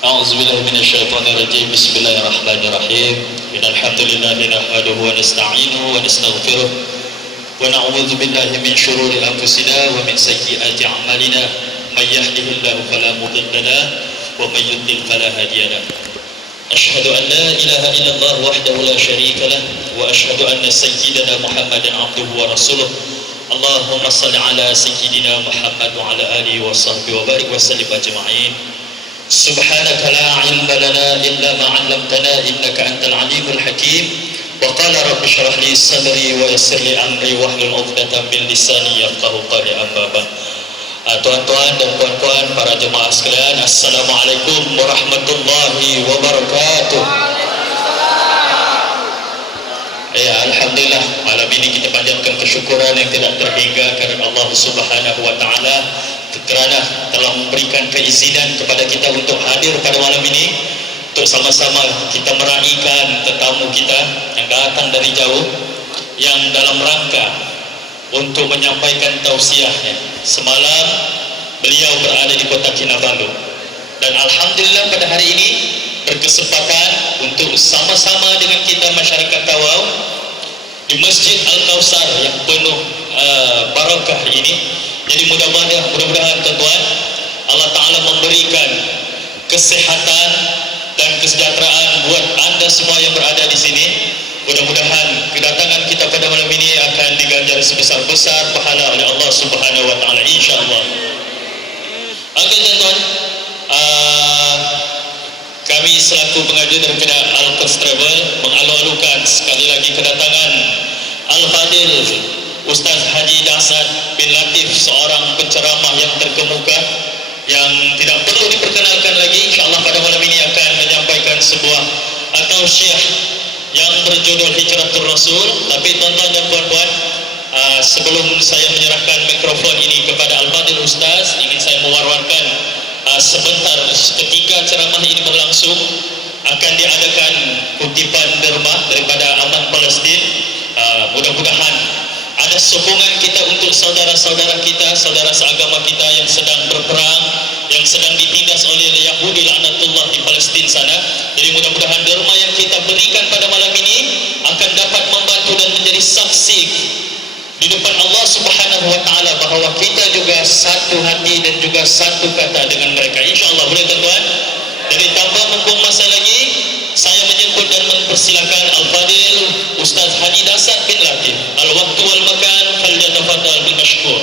أعوذ بالله من الشيطان الرجيم. بسم الله الرحمن الرحيم. إن الحمد لله نحمده ونستعينه ونستغفره ونعوذ بالله من شرور أنفسنا ومن سيئات أعمالنا. من يهده الله فلا مضل له ومن يضلل فلا هادي له. أشهد أن لا إله إلا الله وحده لا شريك له وأشهد أن سيدنا محمدا عبده ورسوله. اللهم صل على سيدنا محمد وعلى آله وصحبه وبارك وسلم أجمعين. سبحانك لا علم لنا إلا ما علمتنا إنك أنت العليم الحكيم. وقال رب اشرح لي صدري ويسر لي أمري واحلل عقدة من لساني يفقهوا قولي. أما بعد. Tuan-tuan dan puan-puan para jemaah sekalian, Assalamualaikum warahmatullahi wabarakatuh. Ya, alhamdulillah malam ini kita panjatkan kesyukuran yang tidak terhingga kepada Allah Subhanahu wa taala kerana telah memberikan keizinan kepada kita untuk hadir pada malam ini untuk sama-sama kita meraihkan tetamu kita yang datang dari jauh yang dalam rangka untuk menyampaikan tausiahnya. Semalam beliau berada di kota Kinabalu dan alhamdulillah pada hari ini berkesempatan untuk sama-sama dengan kita masyarakat Tawau di Masjid Al-Kausar yang penuh barakah ini. Jadi mudah-mudahan tuan-tuan Allah Ta'ala memberikan kesehatan dan kesejahteraan buat anda semua yang berada di sini. Mudah-mudahan kedatangan kita pada malam ini akan diganjar sebesar-besar pahala oleh Allah Subhanahu wa taala, insyaallah. Oke tuan-tuan, kami selaku pengajar daripada Al-Quds Travel mengalu-alukan sekali lagi kedatangan Al-Fadil Ustaz Haji Dasat bin Latif, seorang penceramah yang terkemuka yang tidak perlu diperkenalkan lagi. InsyaAllah pada malam ini akan menyampaikan sebuah tausiah yang berjudul Hijratul Rasul. Tapi tuan-tuan dan puan-puan, sebelum saya menyerahkan mikrofon ini kepada Al-Fadil Ustaz, ingin saya mewarwankan sebentar ketika ceramah ini berlangsung akan diadakan kutipan derma daripada Aman Palestin. Mudah-mudahan ada sokongan kita untuk saudara-saudara kita, saudara seagama kita yang sedang berperang, yang sedang ditindas oleh Yahudi laknatullah di Palestin sana. Jadi mudah-mudahan derma yang kita berikan pada malam ini akan dapat membantu dan menjadi saksi di depan Allah Subhanahu wa taala bahawa kita juga satu hati dan juga satu kata dengan mereka. Insyaallah, boleh tuan-tuan? Jadi tanpa membuang masa lagi, saya menjemput dan mempersilakan Al-Fadil Ustaz Haji Dasat bin Latif. Al-waktu wal makan falyatafaddal bil mashkur.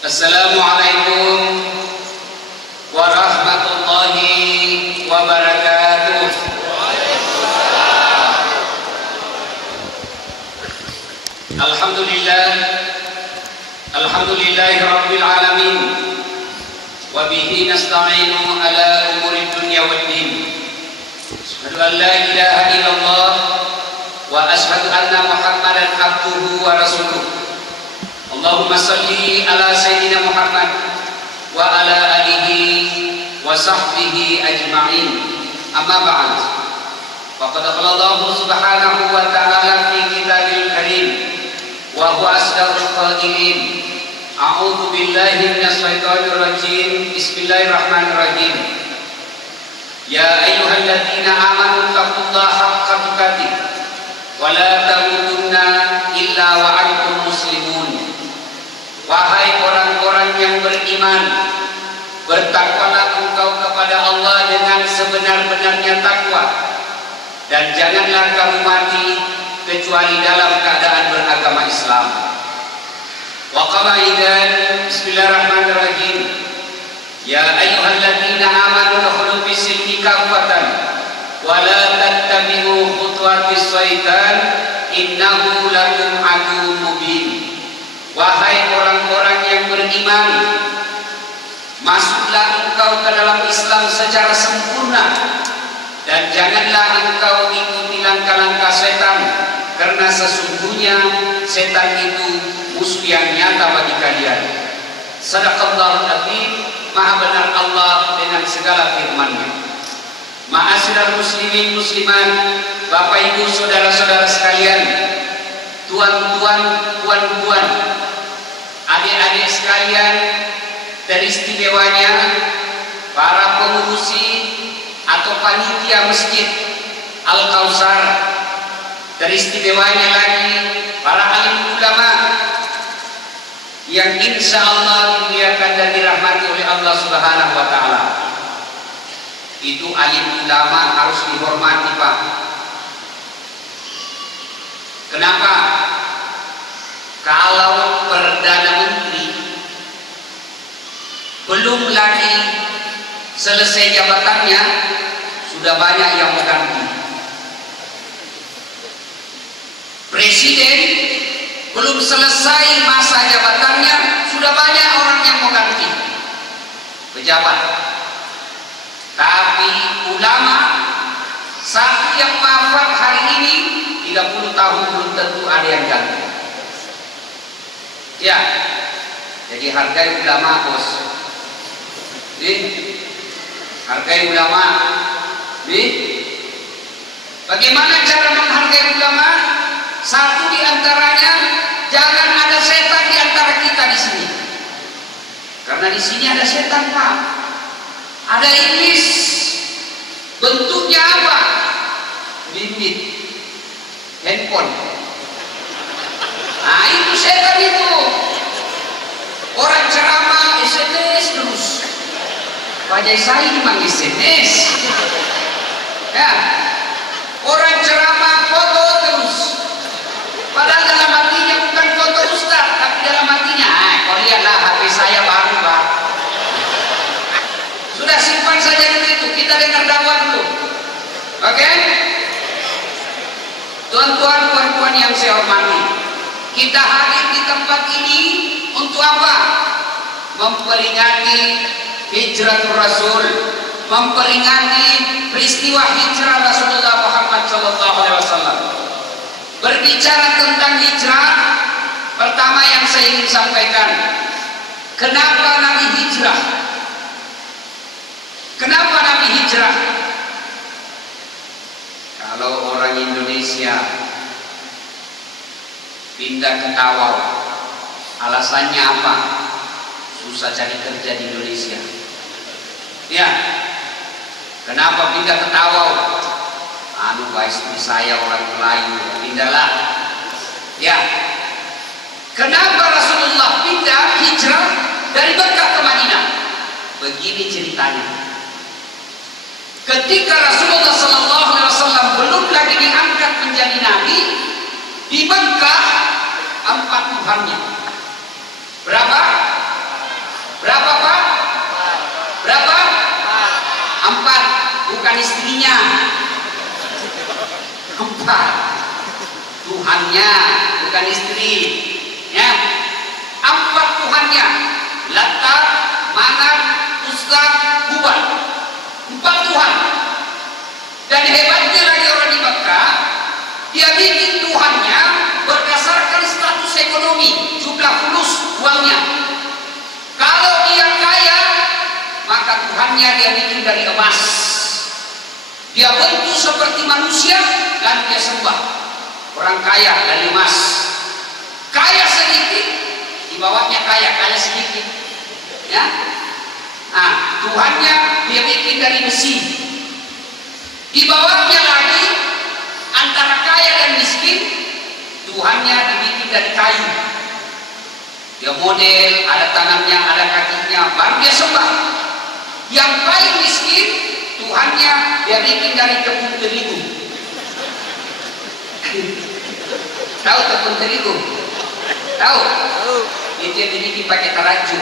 Assalamualaikum warahmatullahi wabarakatuh. Alhamdulillahi rabbil alamin wa bihi nasta'inu ala umuri dunya waddin. Asyhadu an la ilaha illallah wa asyhadu anna Muhammadan abduhu wa rasuluh. Allahumma salli ala Sayyidina Muhammad wa ala alihi wa sahbihi ajma'in. Amma ba'd. Faqad qala Allah subhanahu wa ta'ala fi kitabil karim wa huwa asdaqul qailin. A'udzu billahi minasy syaithanir rajim. Bismillahirrahmanirrahim. Ya ayyuhalladzina amanu taqullaha haqqa tuqatih wa la tamutunna illa wa antum muslimun. Wahai orang-orang yang beriman, bertakwalah engkau kepada dan janganlah kamu mati kecuali dalam keadaan beragama Islam. Wa qawaidan, bismillahirrahmanirrahim. Ya ayyuhalladzina amanu udkhulu fis-silmi kaffatan wa la tattabi'u khutuwatis syaitan innahu lakum aduwwun mubin. Wahai orang-orang yang beriman, masuklah engkau ke dalam Islam secara sempurna dan janganlah engkau ikuti langkah-langkah setan, karena sesungguhnya setan itu musuh yang nyata bagi kalian. Shadaqallahul adzim. Maha benar Allah dengan segala firman-Nya. Ma'asyiral muslimin muslimat, Bapak Ibu saudara-saudara sekalian, tuan-tuan, puan-puan, adik-adik sekalian, teristimewanya para pengurusi atau panitia Masjid Al-Kautsar, teristimewanya lagi para alim ulama yang insya Allah dimuliakan dan dirahmati oleh Allah Subhanahu wa Ta'ala. Itu alim ulama harus dihormati, Pak. Kenapa? Kalau Perdana Menteri belum lagi selesai jabatannya, sudah banyak yang mengganti. Presiden belum selesai masa jabatannya, sudah banyak orang yang mau ganti pejabat. Tapi ulama, satu yang wafat hari ini 30 tahun belum tentu ada yang ganti. Ya, jadi hargai ulama, bos. Hargai ulama. Bagaimana cara menghargai ulama? Satu di antaranya, jangan ada setan di antara kita di sini. Karena di sini ada setan, Pak. Ada iblis. Bentuknya apa? Bibit, handphone. Nah, itu setan itu. Orang ceramah SMS terus. Wajah saya memang SMS. Ya. Orang ceramah foto terus. Padahal dalam hatinya bukan foto Ustaz, tapi dalam hatinya, kau lihatlah HP saya baru, Pak. Sudah simpan saja itu, kita dengar dakwah dulu. Oke? Tuan-tuan, puan-puan yang saya hormati, kita hadir di tempat ini untuk apa? Memperingati hijrah Rasul, memperingati peristiwa hijrah Rasulullah Muhammad SAW. Berbicara tentang hijrah, pertama yang saya ingin sampaikan, kenapa Nabi hijrah? Kenapa Nabi hijrah? Kalau orang Indonesia pindah ke Tawau, alasannya apa? Susah cari kerja di Indonesia. Ya, kenapa pindah ke Tawau? Istri saya orang Melayu, pindahlah. Ya, kenapa Rasulullah pindah hijrah dari Mekah ke Madinah? Begini ceritanya. Ketika Rasulullah SAW belum lagi diangkat menjadi nabi, di Mekah 4 Tuhannya. Berapa? Berapa, Pak? Berapa? 4, bukan istrinya. 4 Tuhannya, bukan istri. Ya, 4 Tuhannya, Lata, Manat, Uzza, Hubal. 4 Tuhan. Dan hebatnya lagi orang di Mekah, dia bikin Tuhannya berdasarkan status ekonomi, jumlah fulus uangnya. Kalau dia kaya, maka Tuhannya dia bikin dari emas. Dia bentuk seperti manusia dan dia sembah. Orang kaya dari emas. Kaya sedikit, di bawahnya kaya sedikit. Ya. Nah, Tuhannya dia bikin dari besi. Di bawahnya lagi antara kaya dan miskin, Tuhannya dibikin dari kayu. Dia model, ada tangannya, ada kakinya, baru dia sembah. Yang paling miskin, Tuhannya dia bikin dari tepung terigu. Tahu tepung terigu? Tahu? Itu yang dibikin pakai taraju.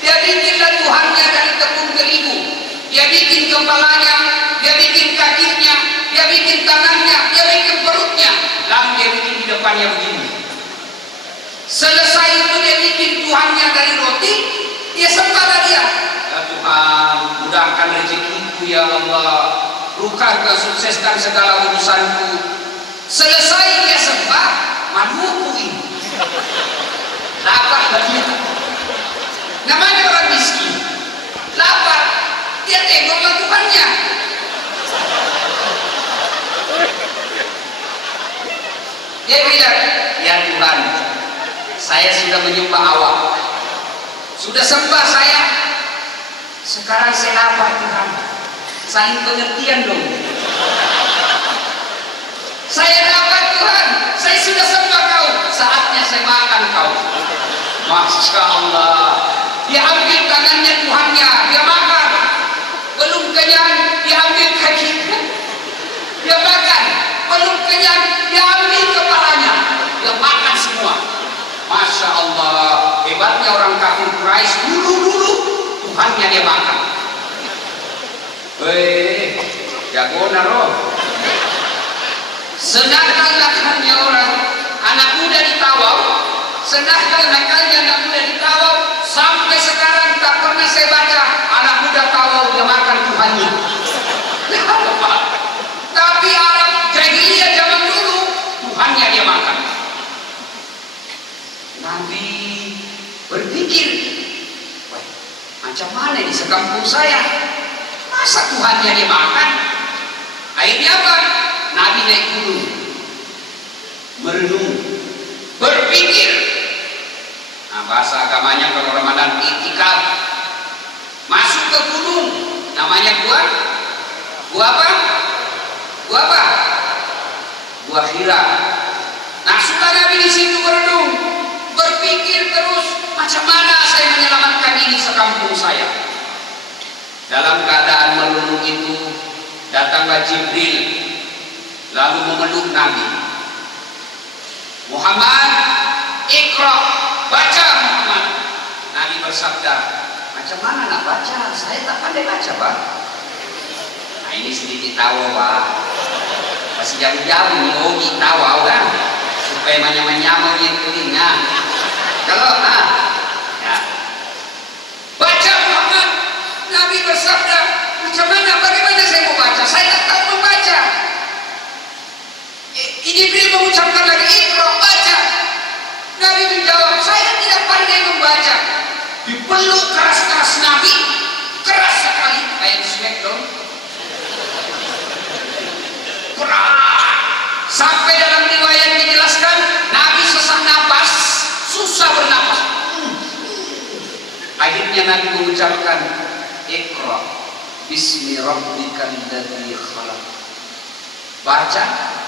Dia bikinlah Tuhannya dari tepung terigu. Dia bikin kepalanya, dia bikin kakinya, dia bikin tangannya, dia bikin perutnya. Lalu dia bikin di depannya begini. Selesai itu dia bikin Tuhannya dari roti, dia sembahlah dia. Ya Tuhan, mudahkan rezekiku ya Allah. Rukakan, sukseskan segala urusanku. Selesai dia sembah, manuku ini. Lapar lagi. Namanya orang miskin. Lapar, dia tengoklah Tuhannya. Dia bilang, ya Tuhan, saya sudah menyembah awak, sudah sembah saya, sekarang saya lapar Tuhan, saling pengertian dong. Saya lapar Tuhan, saya sudah sembah kau, saatnya saya makan kau. Masya Allah, dia ambil tangannya Tuhannya, dia makan, belum kenyang, dia ambil kakinya, dia makan, belum kenyang, dia ambil kepalanya, dia makan semua. Masya Allah, hebatnya orang kafir Quraisy dulu Tuhannya dia makan. Weh, jago naro. Senakal nakalnya orang anak muda di Tawau, senakal nakalnya anak muda di Tawau, sampai sekarang tak pernah saya baca anak muda Tawau dia makan Tuhannya. Tapi Arab jahiliyah zaman dulu Tuhannya dia makan. Nabi berpikir, wah, macam mana ini sekampung saya, masa Tuhannya dia makan? Akhirnya apa? Nabi naik gunung, merenung, berpikir. Nah, bahasa agamanya kalau Ramadan itikaf, masuk ke gunung, namanya gua apa? Gua Hira. Nah, sudah Nabi di situ merenung, berpikir terus, macam mana saya menyelamatkan ini sekampung saya. Dalam keadaan merenung itu, datanglah Jibril, lalu memeluk Nabi. Muhammad, Iqra, baca Muhammad. Nabi bersabda, macam mana nak baca? Saya tak pandai baca, Pak. Nah, ini sedikit tahu, Pak. Masih jauh-jauh nih, Ogi tahu kan? Supaya manyam-manyam di telinga. Kalau ya. Baca Muhammad. Nabi bersabda, macam mana? Bagaimana saya mau baca? Saya tak tahu membaca. Jibril mengucapkan lagi, Iqra, baca. Nabi menjawab, saya tidak pandai membaca. Dipeluk keras-keras Nabi, keras sekali, kayak di Smackdown. Keras. Sampai dalam riwayat dijelaskan, Nabi sesak napas, susah bernapas. Akhirnya Nabi mengucapkan, Iqra, bismi rabbikal ladzi khalaq. Baca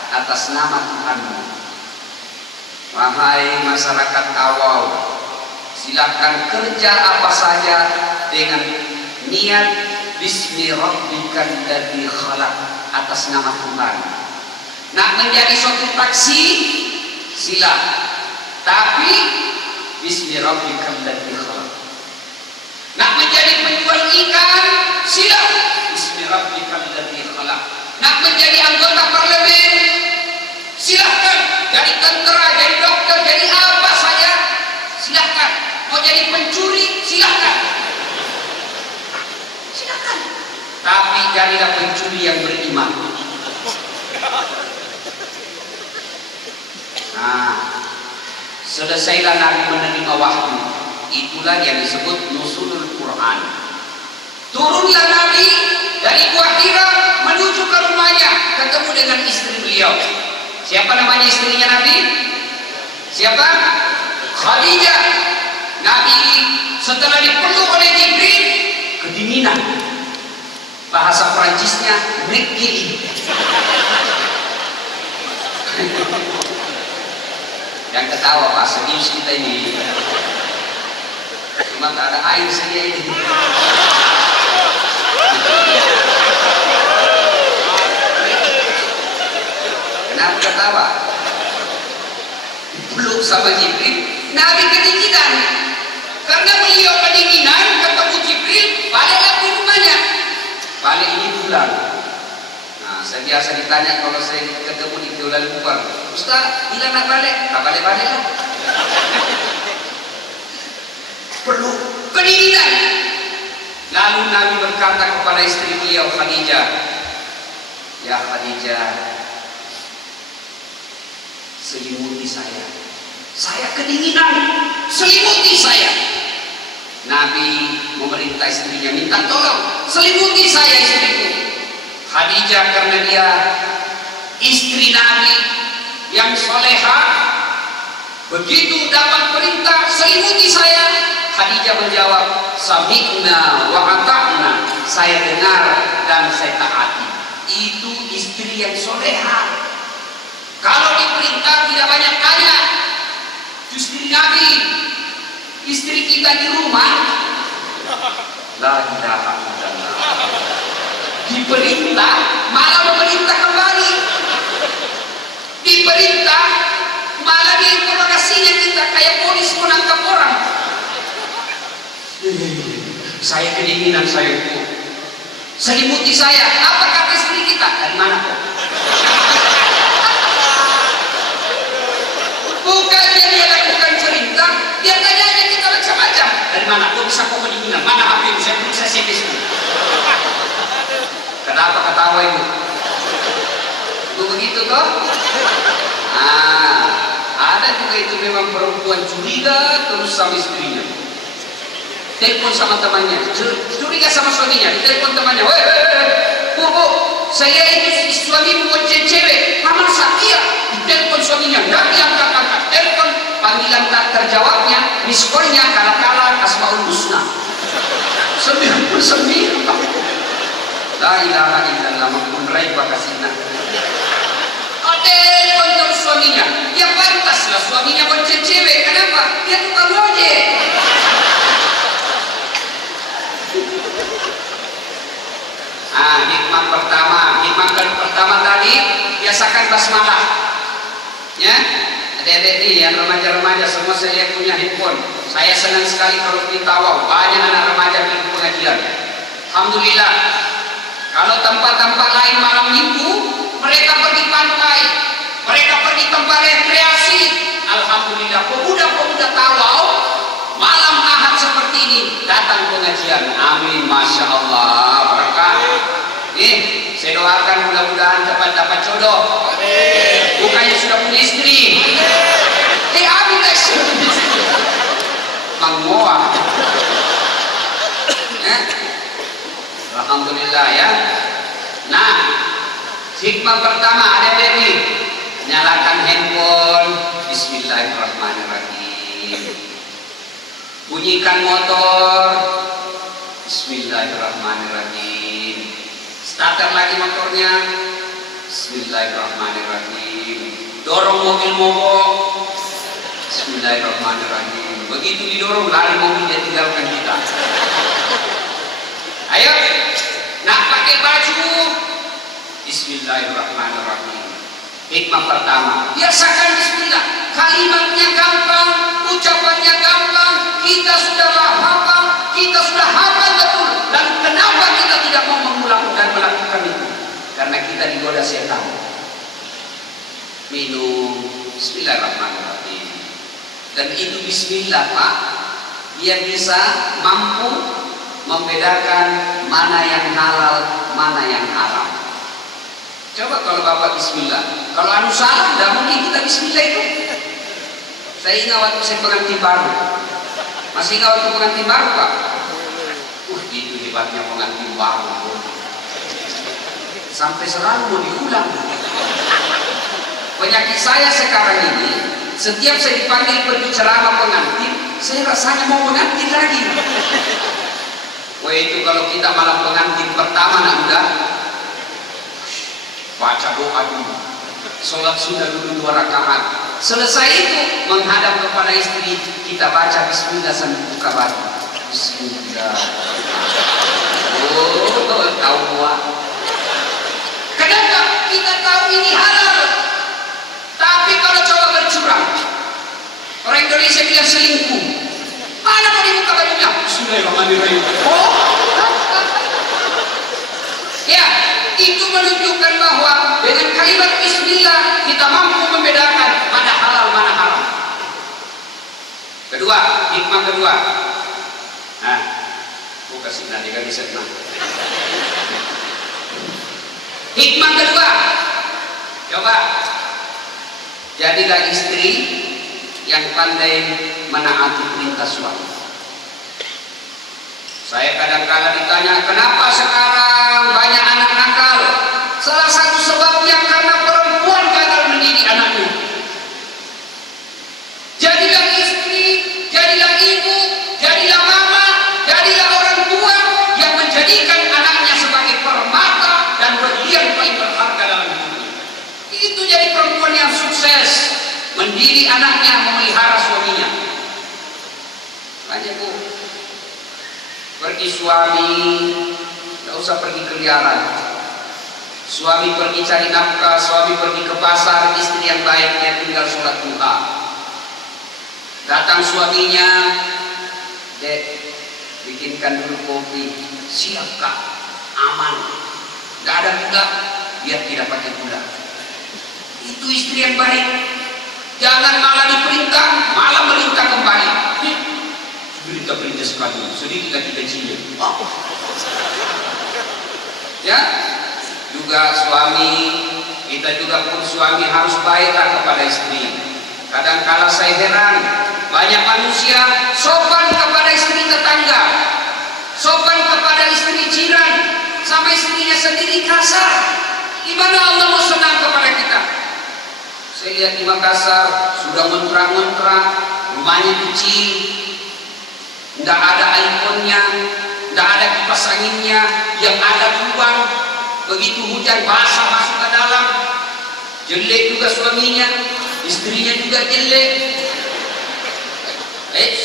atas nama Tuhanmu. Wahai masyarakat awal, silakan kerja apa saja dengan niat bismi rabbikal ladzi khalaq, atas nama Tuhan. Nak menjadi suatu taksi, sila. Tapi bismi rabbikal ladzi khalaq. Nak menjadi penjual ikan, sila. Bismi rabbikal ladzi khalaq. Nak menjadi anggota parlemen, silahkan. Jadi tentara, jadi dokter, jadi apa saja, silahkan. Mau jadi pencuri, silahkan. Silahkan. Tapi jadilah pencuri yang beriman. Nah, selesailah Nabi menerima wahyu. Itulah yang disebut nuzulul Quran. Turunlah Nabi dari Gua Hira menuju ke rumahnya, ketemu dengan istri beliau. Siapa namanya istrinya Nabi? Siapa? Khadijah. Nabi setelah dipeluk oleh Jibril, kedinginan. Bahasa Perancisnya negili. Yang ketawa Pak, serius kita ini. Cuma tak ada air saja ini. langsung sama Jibril. Nabi kedinginan. Karena beliau kedinginan, ketemu Jibril, baliklah di rumahnya. Balik ini pulang. Nah, saya biasa ditanya kalau saya ketemu di Kuala Lumpur, Ustaz, bila nak balik? Tak balik-balik lah. Perlu kedinginan. Lalu Nabi berkata kepada istri beliau Khadijah, ya Khadijah, selimuti saya kedinginan, selimuti saya. Nabi memerintah istrinya, minta tolong, selimuti saya istriku. Khadijah karena dia istri Nabi yang soleha, begitu dapat perintah selimuti saya, Khadijah menjawab, sami'na wa ata'na, saya dengar dan saya taati. Itu istri yang soleha. Kalau diperintah tidak banyak tanya. Istri Nabi, istri kita di rumah, la ilaha illallah, diperintah malah memerintah kembali, diperintah malah diinterogasinya kita kayak polis menangkap orang. Saya kedinginan, saya itu selimuti saya. Apa kata istri kita? Dari mana kok? Bukannya dia lakukan cerita, dia tanya aja kita macam-macam. Dari mana kok bisa kok kedinginan? Mana HP saya periksa CCTV. Kenapa ketawa ibu? Itu begitu toh? Nah, ada juga itu memang perempuan curiga terus sama istrinya. Telepon sama temannya, curiga sama suaminya, ditelepon temannya, woi, bu, saya ini suamimu bonceng cewek, mama Satya, ditelepon suaminya, nggak diangkat-angkat, telepon, panggilan tak terjawabnya, miskolnya kala-kala Asmaul Husna, 99, la ilaha illallah, mengurai bakasina. Telepon terus suaminya, ya pantaslah suaminya bonceng cewek, kenapa? Dia tukang ojek. Hikmah pertama tadi, biasakan basmalah. Ya, adik-adik ini yang remaja-remaja semua saya punya handphone. Saya senang sekali kalau ditawau, banyak anak remaja pergi pengajian. Alhamdulillah. Kalau tempat-tempat lain malam minggu, mereka pergi pantai, mereka pergi tempat rekreasi. Alhamdulillah, pemuda-pemuda tawau malam Ahad seperti ini datang pengajian. Amin, masya Allah, berkah. Saya doakan mudah-mudahan cepat dapat jodoh. Bukannya sudah punya istri. Amin guys. Mangmoa. Alhamdulillah ya. Nah, hikmah pertama ada ini, nyalakan handphone. Bismillahirrahmanirrahim. Bunyikan motor. Bismillahirrahmanirrahim. Starter lagi motornya. Bismillahirrahmanirrahim. Dorong mobil mogok. Bismillahirrahmanirrahim. Begitu didorong lari mobil, dia tinggalkan kita. Ayo, nak pakai baju. Bismillahirrahmanirrahim. Hikmah pertama, biasakan bismillah. Kalimatnya gampang, ucapannya gampang. Kita sudah hafal, kita sudah hafal betul. Dan kenapa kita tidak mau mengulang dan melakukan itu? Karena kita digoda setan. Minum bismillahirrahmanirrahim. Dan itu bismillah, Pak, dia bisa mampu membedakan mana yang halal, mana yang haram. Coba kalau Bapak bismillah, kalau anu salah, tidak mungkin kita bismillah itu. Saya ingat waktu saya pengantin baru. Masih ingat waktu pengantin baru, Pak? Itu hebatnya pengantin baru. Sampai selalu mau diulang. Penyakit saya sekarang ini, setiap saya dipanggil pergi ceramah pengantin, saya rasanya mau pengantin lagi. Wah, itu kalau kita malam pengantin pertama nak udah baca doa dulu, sholat sunnah dulu 2 rakaat. Selesai itu menghadap kepada istri, kita baca bismillah sambil buka baju. Bismillah. Oh, tahu buat. Kenapa? Kita tahu ini halal. Tapi kalau coba bercurang, Orang Indonesia bilang selingkuh. Mana mau dibuka bajunya? Bismillahirrahmanirrahim. Oh. Ya, itu menunjukkan bahwa dengan kalimat Bismillah kita mampu membedakan mana halal mana haram. Kedua, hikmah kedua. Nah, mau kasih nanti kan bisa tenang. Hikmah kedua, coba jadilah istri yang pandai menaati perintah suami. Saya kadang-kala ditanya, kenapa sekarang banyak anak nakal? Salah satu sebabnya karena perempuan gagal mendidik anaknya. Jadilah istri, jadilah ibu, jadilah mama, jadilah orang tua yang menjadikan anaknya sebagai permata dan berlian paling berharga dalam hidupnya. Itu jadi perempuan yang sukses, mendidik anaknya, memelihara suaminya. Banyak bu, pergi suami, tidak usah pergi keliaran. Suami pergi cari nafkah, suami pergi ke pasar, istri yang baik dia tinggal sholat duha. Datang suaminya, dek, bikinkan dulu kopi. Siap kak, aman. Tidak ada gula, biar tidak pakai gula. Itu istri yang baik. Jangan malah diperintah, malah merintah kembali. Perintah sekali, sedikit lagi gajinya. Oh. Ya, juga suami, kita juga pun suami harus baiklah kepada istri. Kadang-kala saya heran, banyak manusia sopan kepada istri tetangga, sopan kepada istri jiran, sama istrinya sendiri kasar. Gimana Allah mau senang kepada kita? Saya lihat di Makassar sudah ngontrak-ngontrak, rumahnya kecil, tidak ada iPhone-nya, tidak ada kipas anginnya, yang ada lubang. Begitu hujan basah masuk ke dalam. Jelek juga suaminya, istrinya juga jelek.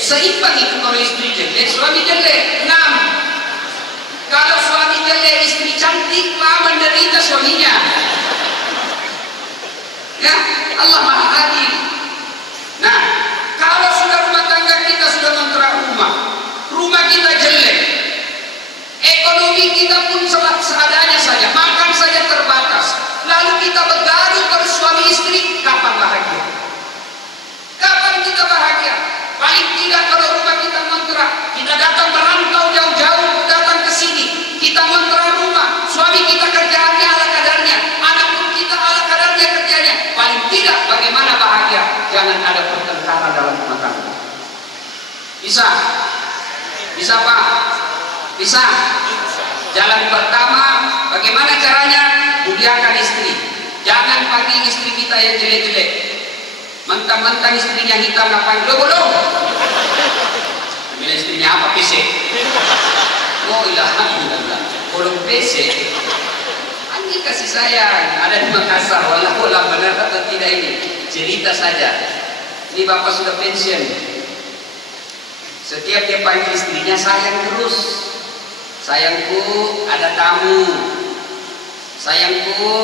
Seimbang itu kalau istri jelek, suami jelek. 6. Kalau suami jelek, istri cantik, menderita suaminya. Ya, Allah Maha Adil. Nah, kalau sudah rumah tangga kita sudah ngontrak rumah kita jelek, ekonomi kita pun seadanya saja, makan saja terbatas, lalu kita bergaduh pada suami istri, kapan bahagia? Kapan kita bahagia? Paling tidak kalau rumah kita ngontrak, kita datang merantau jauh-jauh, datang ke sini, kita ngontrak rumah, suami kita kerjaannya ala kadarnya, anak pun kita ala kadarnya kerjanya, paling tidak bagaimana bahagia? Jangan ada pertengkaran dalam rumah tangga. Bisa? Bisa Pak? Bisa? Jalan pertama, bagaimana caranya? Muliakan istri. Jangan panggil istri kita yang jelek-jelek. Mentang-mentang istrinya hitam, ngapain? Belum. Bila istrinya apa? PC. Oh ilaha illallah. Belum PC. Ini kasih sayang. Ada di Makassar. Walau benar atau tidak ini. Cerita saja. Ini bapak sudah pensiun. Setiap dia panggil istrinya sayang terus. Sayangku, ada tamu. Sayangku,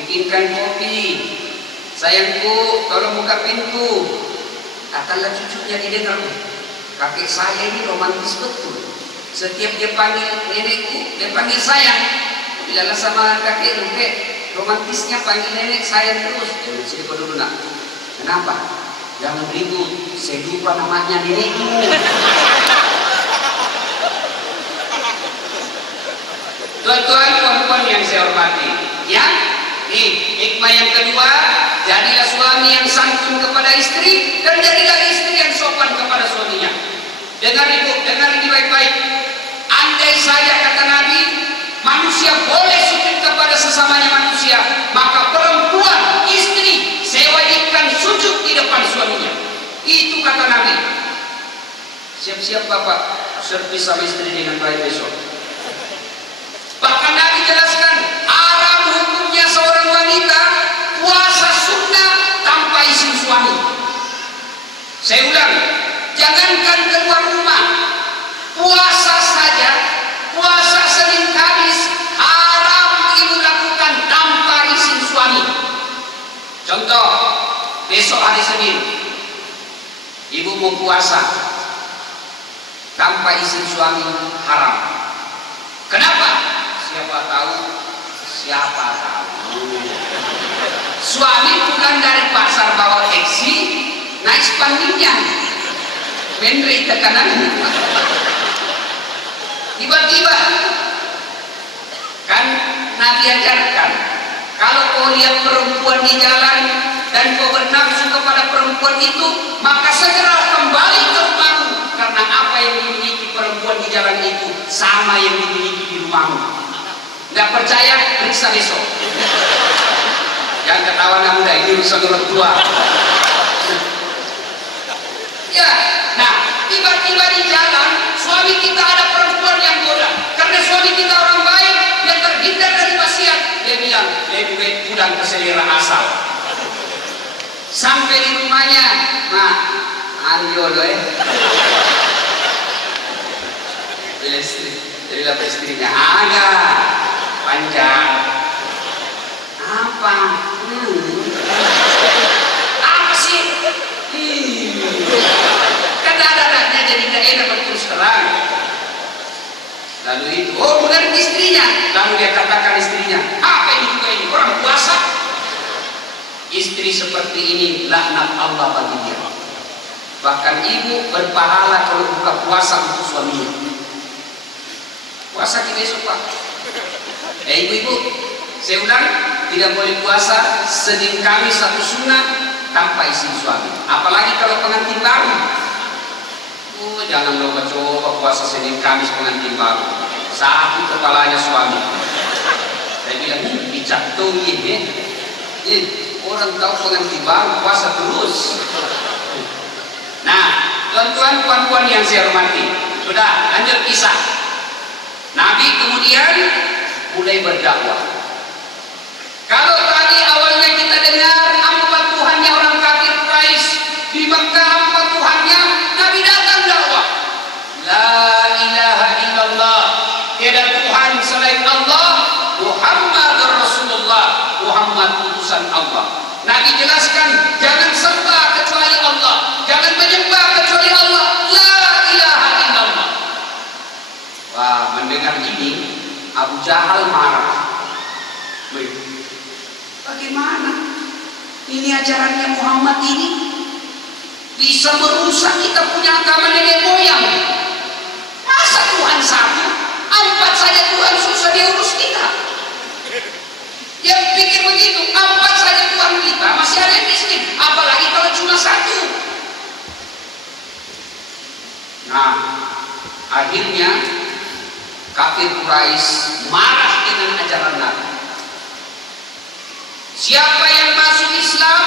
bikinkan kopi. Sayangku, tolong buka pintu. Katalah cucunya didengar, kakek saya ini romantis betul. Setiap dia panggil nenekku, dia panggil sayang. Bilalah sama kakek, romantisnya panggil nenek sayang terus. Jangan sini kau dulu nak. Kenapa? Jangan ribut, saya lupa namanya nenekmu. Tuan-tuan, puan-puan yang saya hormati, ya, hikmah yang kedua, jadilah suami yang santun kepada istri dan jadilah istri yang sopan kepada suaminya. Dengar ibu, dengar ini baik-baik. Andai saja kata Nabi, manusia boleh sujud kepada sesamanya manusia, maka perempuan, istri, saya wajibkan sujud di depan suaminya. Itu kata Nabi. Siap-siap bapak, servis sama istri dengan baik besok. Bahkan Nabi jelaskan, haram hukumnya seorang wanita puasa sunnah tanpa izin suami. Saya ulang, jangankan keluar rumah, puasa saja, puasa Senin Kamis haram ibu lakukan tanpa izin suami. Contoh, besok hari Senin, Ibu mau puasa tanpa izin suami haram. Kenapa? Siapa tahu. Suami pulang dari pasar bawa taksi, naik spandingnya, mendri tekanan. Tiba-tiba kan Nabi ajarkan, kalau kau lihat perempuan di jalan dan kau bernafsu kepada perempuan itu, maka segera kembali ke rumahmu, karena apa yang dimiliki perempuan di jalan itu sama yang dimiliki di rumahmu. Nggak percaya, periksa besok. Yang ketawa anak muda ini urusan orang tua. Ya, nah tiba-tiba di jalan suami kita ada perempuan yang goda. Karena suami kita orang baik yang terhindar dari maksiat, dia bilang lebih baik pulang ke selera asal. Sampai di rumahnya, mak, jodoh Jadi lah istrinya ada panjang. Apa? Apa sih? Kan ada jadi gak enak berterus terang. Lalu itu, bukan istrinya. Lalu dia katakan istrinya, apa ini juga ini? Orang puasa. Istri seperti ini laknat Allah bagi dia. Bahkan ibu berpahala kalau buka puasa untuk suaminya. Puasa kita besok pak. Ibu-ibu, saya ulang, tidak boleh puasa Senin Kamis satu sunnah tanpa izin suami. Apalagi kalau pengantin baru. Jangan coba puasa Senin Kamis pengantin baru. Sakit kepalanya suami. Saya bilang, dicatuh ini. Orang tahu pengantin baru puasa terus. Nah, tuan-tuan, puan-puan yang saya hormati, sudah lanjut kisah. Nabi kemudian mulai berdakwah. Kalau tadi awalnya kita dengar apa Tuhannya orang kafir Quraisy di Mekah, apa Tuhannya, Nabi datang dakwah. La ilaha illallah, tiada Tuhan selain Allah, Muhammad Rasulullah, Muhammad utusan Allah. Nabi jelaskan, jangan sembah kecuali Allah, jangan menyembah kecuali Allah. La ilaha illallah. Wah, mendengar ini Abu Jahal marah. Bagaimana ini ajarannya Muhammad ini bisa merusak kita punya agama nenek moyang? Masa Tuhan satu, 4 saja Tuhan susah dia urus kita. Dia pikir begitu, 4 saja Tuhan kita, masih ada yang miskin, apalagi kalau cuma 1. Nah, akhirnya kafir Quraisy marah dengan ajaran Nabi. Siapa yang masuk Islam,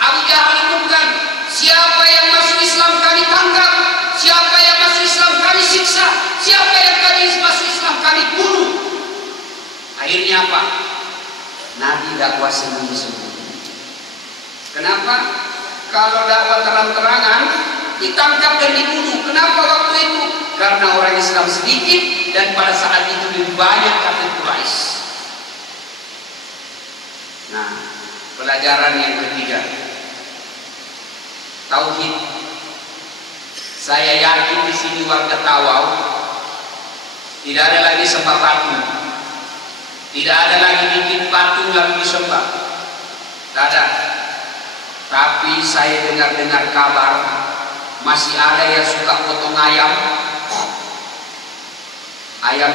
Abu Jahal umumkan, siapa yang masuk Islam kami tangkap, siapa yang masuk Islam kami siksa, siapa yang masuk Islam kami bunuh. Akhirnya apa? Nabi dakwah sembunyi-sembunyi. Kenapa? Kalau dakwah terang-terangan ditangkap dan dibunuh. Kenapa waktu itu? Karena orang Islam sedikit dan pada saat itu lebih banyak kafir Quraisy. Nah, pelajaran yang ketiga, tauhid. Saya yakin di sini warga Tawau tidak ada lagi sembah patung, tidak ada lagi bikin patung lalu disembah, tidak ada. Tapi saya dengar-dengar kabar masih ada yang suka potong ayam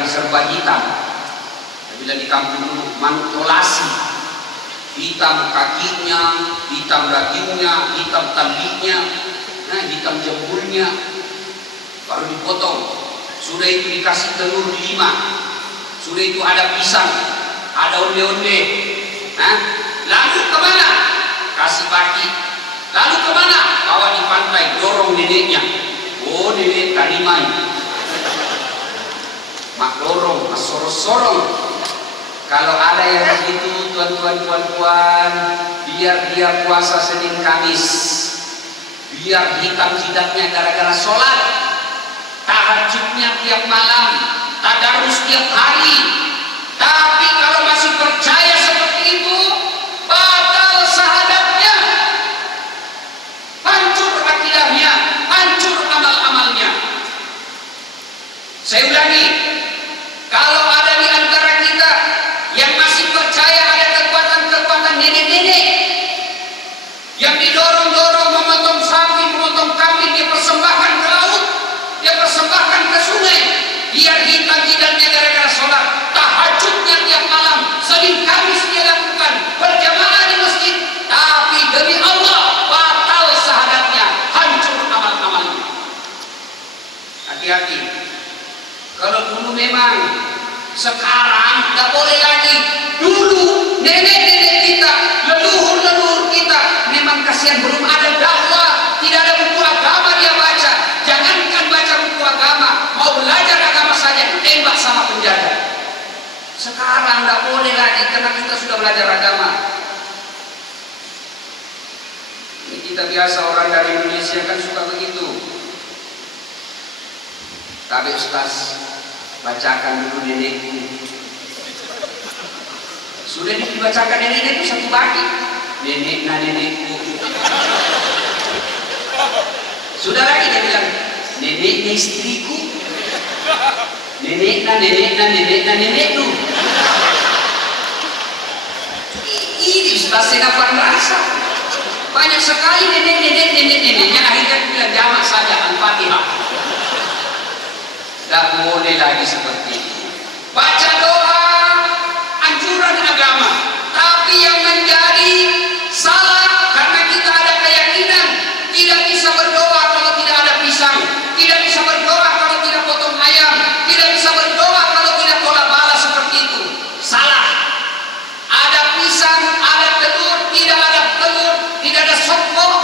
serba hitam. Bila di kampung dulu manipulasi. Hitam kakinya, hitam dagingnya, hitam tandiknya, hitam jempolnya, baru dipotong. Sudah itu dikasih telur 5, sudah itu ada pisang, ada onde-onde. Lalu kemana? Kasih baki. Lalu kemana? Bawa di pantai, dorong neneknya. Oh, nenek tarimai. Mak dorong, mak sorong-sorong. Kalau ada yang begitu, tuan-tuan, puan-puan, biar dia puasa Senin Kamis, biar hitam jidatnya gara-gara sholat, tahajudnya tiap malam, tadarus tiap hari. Tapi kalau masih percaya seperti itu, batal syahadatnya, hancur akidah Saya ulangi, kalau ada di antara kita yang masih percaya ada kekuatan-kekuatan nenek-nenek yang didorong-dorong memotong sapi, memotong kambing, dia persembahkan ke laut, dia persembahkan ke sungai, biar hitam jidatnya gara-gara sholat, tahajudnya tiap malam, Senin Kamis dia lakukan, berjamaah di masjid, tapi demi Allah batal syahadatnya, hancur amal-amalnya. Hati-hati. Kalau dulu memang, sekarang tidak boleh lagi. Dulu nenek-nenek kita, leluhur-leluhur kita, memang kasihan belum ada dakwah, tidak ada buku agama dia baca. Jangankan baca buku agama, mau belajar agama saja tembak sama penjaga. Sekarang tidak boleh lagi karena kita sudah belajar agama. Ini kita biasa orang dari Indonesia kan suka begitu. Tapi Ustaz, bacakan dulu nenekku. Sudah dibacakan nenekku satu bagi. Nenekku. Sudah lagi dia bilang, neneknya istriku. Nenekku. Ini Ustaz senapan rasa. Banyak sekali neneknya. Akhirnya bilang jamak saja Al-Fatihah. Tidak boleh lagi seperti itu. Baca doa, anjuran agama. Tapi yang menjadi salah karena kita ada keyakinan tidak bisa berdoa kalau tidak ada pisang, tidak bisa berdoa kalau tidak potong ayam, tidak bisa berdoa kalau tidak bola bala seperti itu. Salah. Ada pisang, ada telur, tidak ada telur, tidak ada sopok,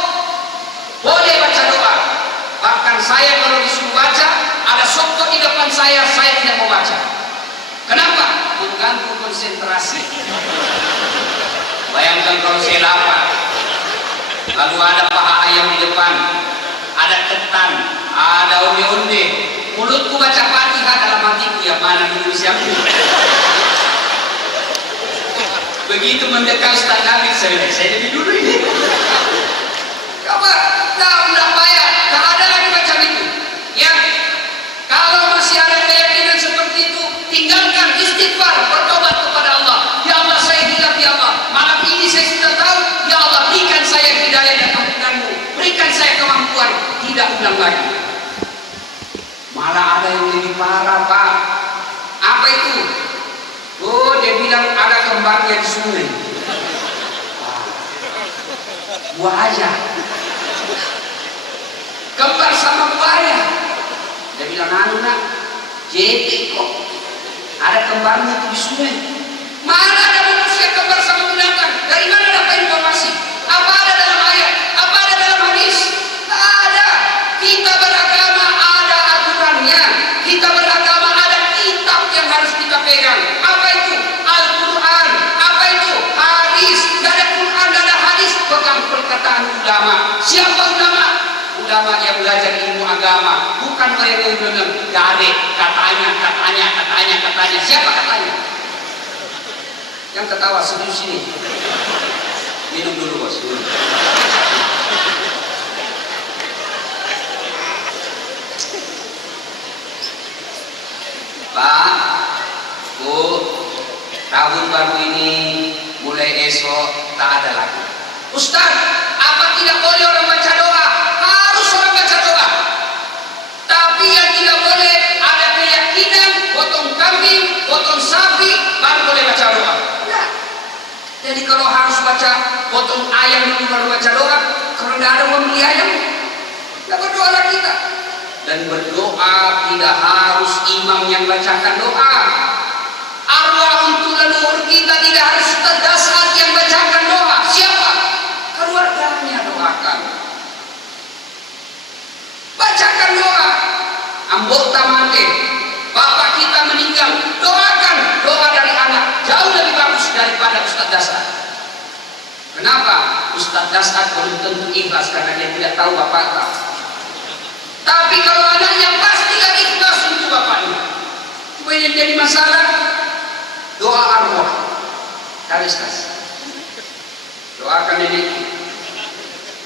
boleh baca doa. Bahkan saya kalau disuruh baca, ada sopok di depan saya tidak mau baca. Kenapa? Mengganggu konsentrasi. Bayangkan kalau saya lapar, lalu ada paha ayam di depan, ada ketan, ada onde-onde, mulutku baca Fatihah, dalam hatiku yang mana Indonesia. Begitu mendekat Ustaz Nabi, saya lebih dulu ini. Coba, tidak payah, tidak ada lagi macam itu. Ya, kalau masih ada keyakinan seperti itu, tinggalkan, istighfar, bertobat kepada Allah. Ya Allah, saya hilaf ya Allah. Malam ini saya sudah tahu, ya Allah, berikan saya hidayah dan ampunanmu, berikan saya kemampuan, tidak ulang lagi. Malah ada yang lebih parah, Pak. Apa itu? Oh, dia bilang ada kembarnya di sungai. Buaya. Kembar sama buaya. Dia bilang, nak, JP kok. Ada kembarnya itu di sungai. Mana ada manusia kembar sama binatang? Dari mana dapat informasi? Apa ada dalam ayat? Apa ada dalam hadis? Tak ada. Kita beragama ada aturannya. Kita beragama ada kitab yang harus kita pegang. Apa itu? Al-Quran. Apa itu? Hadis. Tidak ada Quran, tidak ada hadis. Pegang perkataan ulama. Siapa ulama? Ulama yang belajar ilmu agama, bukan mereka yang bilang gade, katanya. Siapa katanya? Yang ketawa senyum sini. Minum dulu, bos. Pak, Bu, tahun baru ini mulai esok tak ada lagi. Ustaz, apa tidak boleh orang baca doa? Harus orang baca doa. Tapi yang tidak boleh ada keyakinan potong kambing, potong sapi baru boleh baca doa. Nah, jadi kalau harus baca potong ayam dulu baru baca doa, kalau tidak ada uang beli ayam, tidak berdoalah kita. Dan berdoa tidak harus imam yang bacakan doa. Arwah untuk leluhur kita tidak harus Ustaz Dasat yang bacakan doa. Siapa? Keluarganya doakan. Bacakan doa. Anggota mati, bapak kita meninggal, doakan. Doa dari anak jauh lebih bagus daripada Ustaz Dasat. Kenapa? Ustaz Dasat belum tentu ikhlas karena dia tidak tahu bapaknya. Tapi kalau anaknya pasti gak ikhlas untuk bapaknya. Cuma yang jadi masalah doa arwah. Karistas. Doakan nenekku.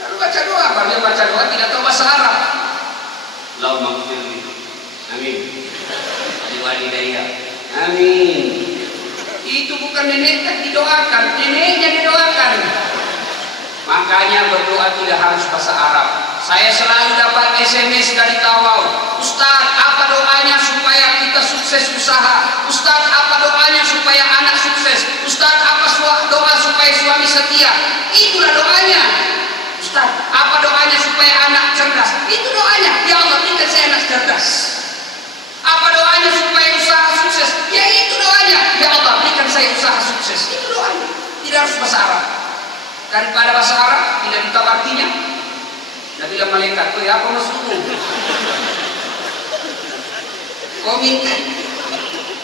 Lalu baca doa, baca doa tidak tahu bahasa Arab. Allahumma ghfirli. Amin. walidayya. Amin. Itu bukan nenek yang didoakan, neneknya didoakan. Makanya berdoa tidak harus bahasa Arab. Saya selalu dapat SMS dari Tawau, Ustaz, apa doanya supaya kita sukses usaha? Ustaz, apa doanya supaya anak sukses? Ustaz, apa doa supaya suami setia? Itulah doanya. Ustaz, apa doanya supaya anak cerdas? Itu doanya. Ya Allah, berikan saya anak cerdas. Apa doanya supaya usaha sukses? Ya itu doanya. Ya Allah, berikan saya usaha sukses. Itu doanya. Tidak harus bahasa Arab. Daripada bahasa Arab tidak ditahu artinya. Nabi bilang malaikat, "Kau apa maksudmu?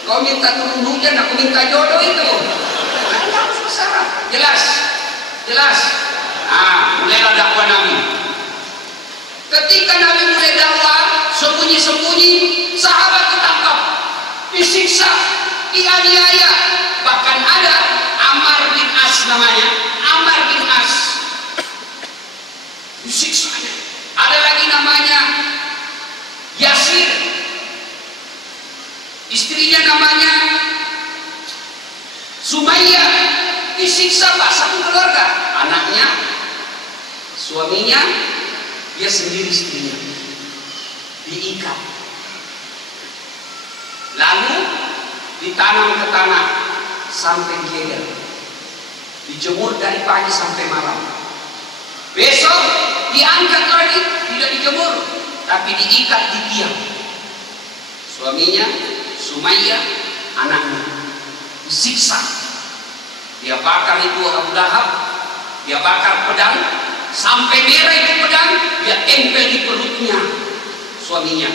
Kau minta turun hujan, aku minta jodoh itu." Nah, ini harus bahasa Arab. Jelas. Mulailah dakwah Nabi. Ketika Nabi mulai dakwah, sembunyi-sembunyi, sahabat ditangkap, disiksa, dianiaya. Bahkan ada Ammar bin As namanya, Ammar bin As, disiksanya. Ada lagi namanya Yasir, istrinya namanya Sumayyah, disiksa pak satu keluarga, anaknya, suaminya, dia sendiri istrinya, diikat, lalu ditanam ke tanah sampai geger, dijemur dari pagi sampai malam. Besok diangkat lagi, tidak dijemur, tapi diikat di tiang. Suaminya, Sumayyah, anaknya disiksa. Dia bakar itu Abu Lahab, dia bakar pedang sampai merah itu pedang, dia tempel di perutnya suaminya.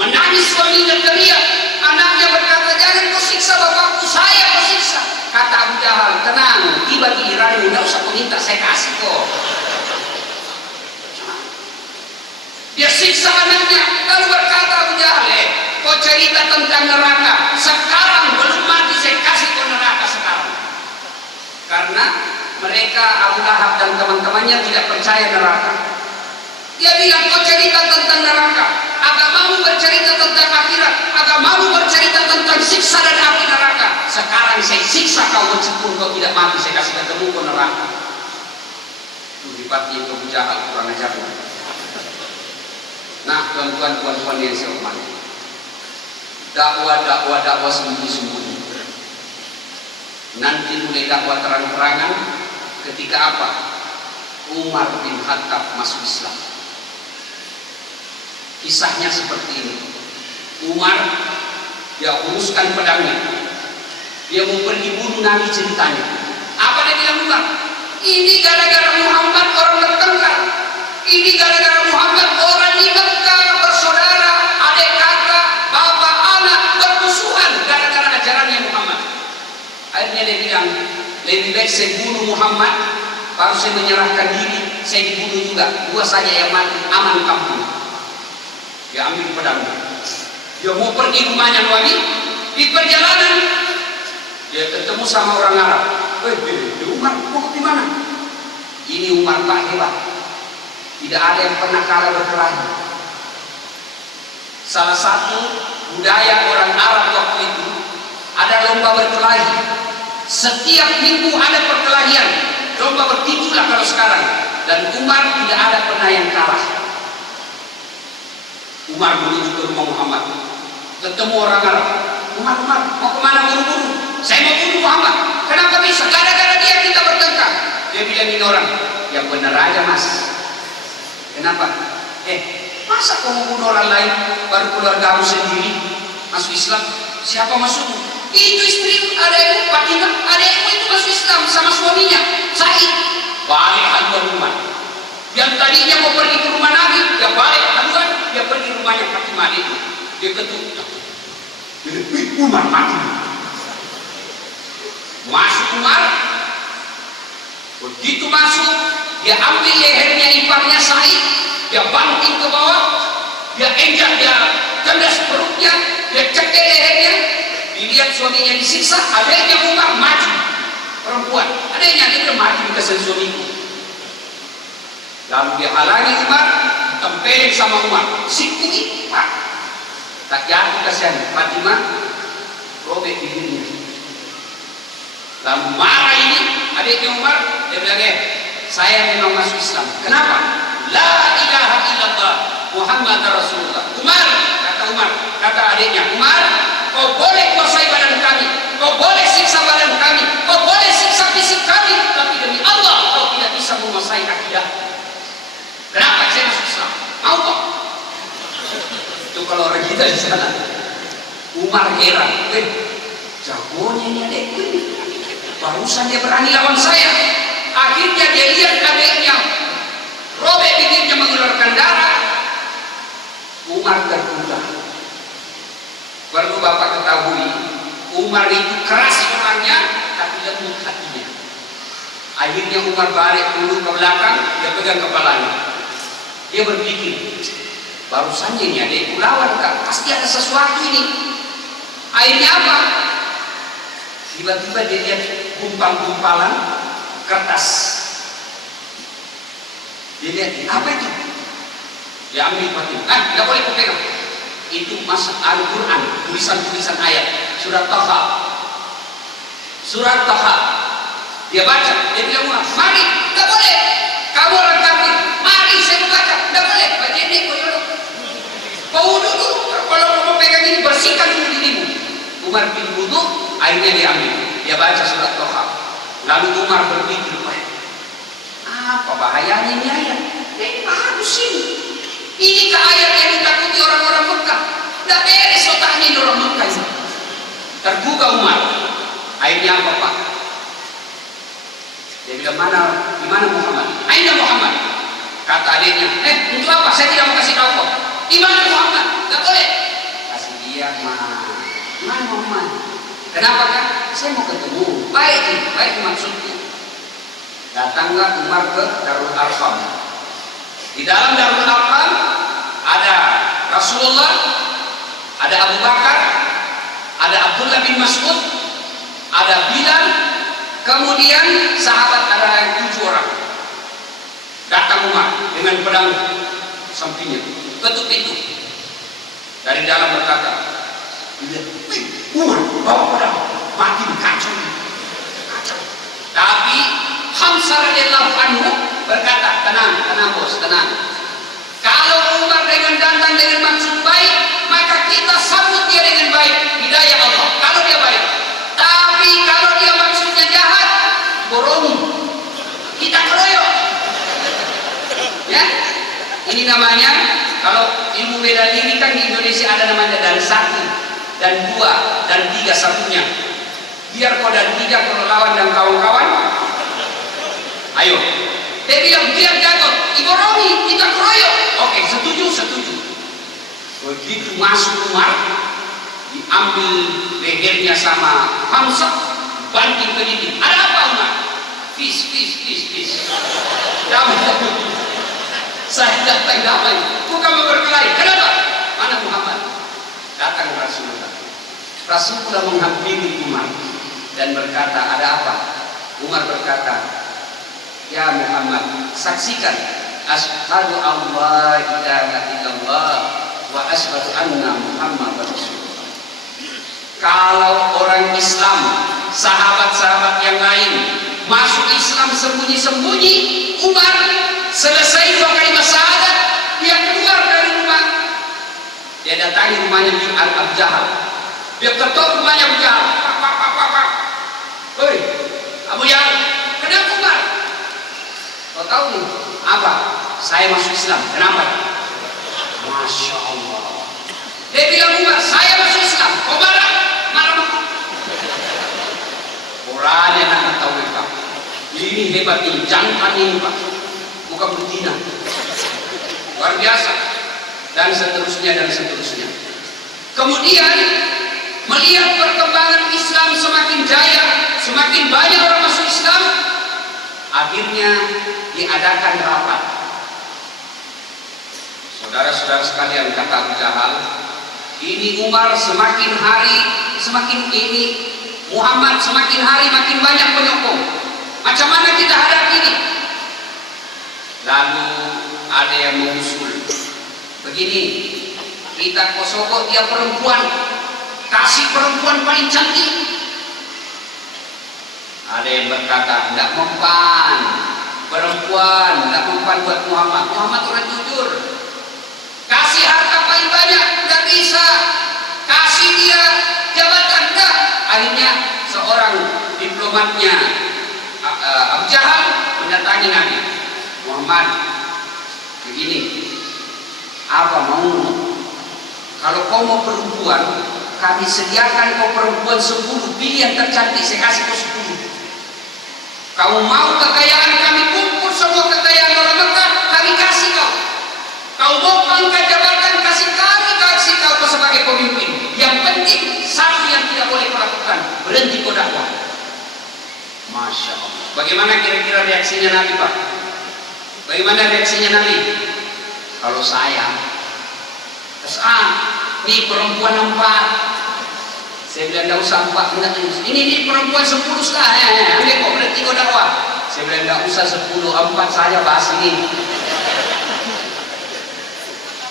Menangis suaminya, teriak. Anaknya berkata, "Jangan kau siksa bapakku, saya kau siksa." Kata Abu Jahal, "Tenang, tiba giliranmu, tidak usah kau minta, saya kasih kok." Dia siksa anaknya, lalu berkata Abu Jahal, "Kau cerita tentang neraka, sekarang belum mati saya kasih kau neraka sekarang." Karena mereka Abu Lahab dan teman-temannya tidak percaya neraka. Dia bilang, "Kau cerita tentang neraka, agamamu bercerita tentang akhirat, agamamu bercerita tentang siksa dan api neraka. Sekarang saya siksa kau, meskipun kau tidak mati, saya kasih ketemu kau neraka." Itu hebatnya Abu Jahal, kurang ajar. Nah, tuan-tuan yang saya hormati, dakwah sembunyi-sembunyi. Nanti mulai dakwah terang-terangan ketika apa? Umar bin Khattab masuk Islam. Kisahnya seperti ini. Umar, dia uruskan pedangnya, dia mau pergi bunuh Nabi. Ceritanya apa? Dia bilang, "Umar, ini gara-gara Muhammad orang bertengkar, ini gara-gara Muhammad orang di Mekah bersaudara, adik kakak, bapak anak bermusuhan gara-gara ajarannya Muhammad." Akhirnya dia bilang, "Lebih baik saya bunuh Muhammad, baru saya menyerahkan diri, saya dibunuh juga, dua saja yang mati, aman kampung." Dia ambil pedangnya, dia mau pergi rumahnya Nabi. Di perjalanan dia ketemu sama orang Arab. Umar, mau ke mana?" Ini Umar Pak hebat, tidak ada yang pernah kalah berkelahi. Salah satu budaya orang Arab waktu itu ada lomba berkelahi. Setiap minggu ada perkelahian, lomba bertinju lah kalau sekarang. Dan Umar tidak ada pernah yang kalah. Umar menuju ke rumah Muhammad, ketemu orang Arab. Umar, mau kemana buru-buru? "Saya mau bunuh Muhammad." "Kenapa bisa?" "Gara-gara dia kita bertengkar." Dia bilang, "Ini orang yang benar aja mas." "Kenapa?" Masa kau mau bunuh orang lain, baru keluargamu sendiri masuk Islam?" "Siapa maksudmu?" "Itu istrimu, adekmu Fatimah, adekmu itu masuk Islam sama suaminya Said." Balik haluan Umar. Yang tadinya mau pergi ke rumah Nabi, dia balik haluan, dia pergi rumahnya Fatimah itu. Dia ketuk. Umar mati. Masuk Umar. Begitu masuk, dia ambil lehernya iparnya Said, dia banting ke bawah, dia injak, dia tendas perutnya, dia cekek lehernya. Dilihat suaminya disiksa, adiknya Umar maju, perempuan, adiknya dia bilang, "Mati kesan suamiku." Lalu dia halangi Umar, tempelin sama Umar, sikui, Pak. Tak jatuh kasihan Fatimah, robek bibirnya. Lalu marah ini adiknya Umar, dia bilang, saya memang masuk Islam. Kenapa? La ilaha illallah Muhammad Rasulullah. Umar, kata adiknya, Umar, kau boleh kuasai badan kami, kau boleh siksa badan kami, kau boleh siksa fisik kami, tapi demi Allah kau tidak bisa menguasai akidah. Kenapa? Saya masuk Islam. Mau kok? Itu kalau orang kita di sana. Umar heran, jagonya ini adikku ini. Barusan dia berani lawan saya. Akhirnya dia lihat adiknya robek bibirnya mengeluarkan darah. Umar tergugah. Perlu Bapak ketahui, Umar itu keras orangnya, tapi lembut hatinya. Akhirnya Umar balik dulu ke belakang, dia pegang kepalanya. Dia berpikir, barusannya ini adikku lawan, pasti ada sesuatu ini. Akhirnya apa? Tiba-tiba dia lihat gumpal-gumpalan kertas. Dia lihat, apa itu? Dia ambil pakai, tidak boleh kau pegang. Itu masuk Al-Quran, tulisan-tulisan ayat, surat Taha. Surat Taha. Dia baca, dia bilang, mari, tidak boleh. Kamu orang kafir, mari saya membaca, tidak boleh. Baca ini, kau dulu. Kalau kamu pegang ini, bersihkan dulu dirimu. Umar bin wudu, akhirnya dia ambil. Dia baca surat Taha. Lalu Umar berpikir, apa bahayanya ini ayat? Ini bagus ini. Ini ke ayat yang ditakuti orang-orang Mekah. Tidak beres otaknya ini orang Mekah ini. Tergugah Umar. Akhirnya apa Pak? Dia bilang, di mana Muhammad? Aina Muhammad? Kata adiknya, untuk apa? Saya tidak mau kasih tahu kok. Di mana Muhammad? Tidak boleh. Kasih dia di mana Muhammad? Kenapa kan? Saya mau ketemu. Baik maksudnya. Datanglah Umar ke Darul Arqam. Di dalam Darul Arqam ada Rasulullah, ada Abu Bakar, ada Abdullah bin Mas'ud, ada Bilal, kemudian sahabat ada 7 orang. Datang Umar dengan pedang sampingnya, ketuk pintu. Dari dalam berkata, Umar bawa pedang, makin kacau. Tapi Hamzah radhiyallahu anhu berkata, tenang bos, tenang. Kalau Umar datang dengan maksud baik, maka kita sambut dia dengan baik, hidayah Allah. Kalau dia baik. Tapi kalau dia maksudnya jahat, borongi, kita keroyok. Ya, ini namanya kalau ilmu bela diri kan di Indonesia ada namanya dan 1, dan 2, dan 3 satunya. Biar kau dan 3 kalau lawan dan kawan-kawan. Ayo, dia bilang biar jago, iborongi, kita keroyok. Oke, setuju. Begitu masuk Umar, diambil lehernya sama Hamzah, banting ke dinding. Ada apa Umar? Peace. Damai. Saya datang damai, bukan mau berkelahi. Kenapa? Mana Muhammad? Datang Rasulullah. Rasulullah menghampiri Umar dan berkata, ada apa? Umar berkata, ya Muhammad, saksikan asyhadu an la ilaha illallah wa asyhadu anna Muhammadar Rasulullah. Kalau orang Islam, sahabat-sahabat yang lain masuk Islam sembunyi-sembunyi, Umar selesai 2 kalimat syahadat, dia keluar dari rumah. Dia datangi rumahnya di Abu Jahal. Dia ketuk rumahnya Abu Jahal. Pak. Hei, Abu Jahal, kenapa Umar? Kau tahu nih, apa? Saya masuk Islam. Kenapa? Masya Allah. Dia bilang Umar, saya masuk Islam. Kau marah? Marah. Orangnya nak tahu Pak. Ini hebat ini, jantan ini Pak. Bukan betina. Luar biasa. Dan seterusnya. Kemudian melihat perkembangan Islam semakin jaya, semakin banyak orang masuk Islam, akhirnya diadakan rapat. Saudara-saudara sekalian, kata Abu Jahal, ini Umar semakin hari semakin ini, Muhammad semakin hari makin banyak penyokong. Macam mana kita hadapi ini? Lalu ada yang mengusul, begini, kita kosogok dia perempuan, kasih perempuan paling cantik. Ada yang berkata, tidak mempan perempuan, tidak mempan buat Muhammad. Muhammad orang jujur. Kasih harta paling banyak, tidak bisa. Kasih dia jabatan, tidak. Akhirnya seorang diplomatnya Abu Jahal mendatangi Nabi Muhammad, begini, apa mau? Kalau kau mau perempuan, kami sediakan kau perempuan 10, pilih yang tercantik, saya kasih kau 10. Kau mau kekayaan, kami kumpul semua kekayaan orang Mekah, kami kasih kau. Kau mau pangkat jabatan, kasih kau sebagai pemimpin. Yang penting satu yang tidak boleh kau lakukan, berhenti kau dakwah. Masya Allah. Bagaimana kira-kira reaksinya Nabi, Pak? Bagaimana reaksinya Nabi? Kalau saya, ini perempuan 4. Saya bilang tidak usah 4, ini perempuan 10 sekali. Ambil kok, berhenti kau dakwah. Saya bilang tidak usah 10, 4 saja bahas ini.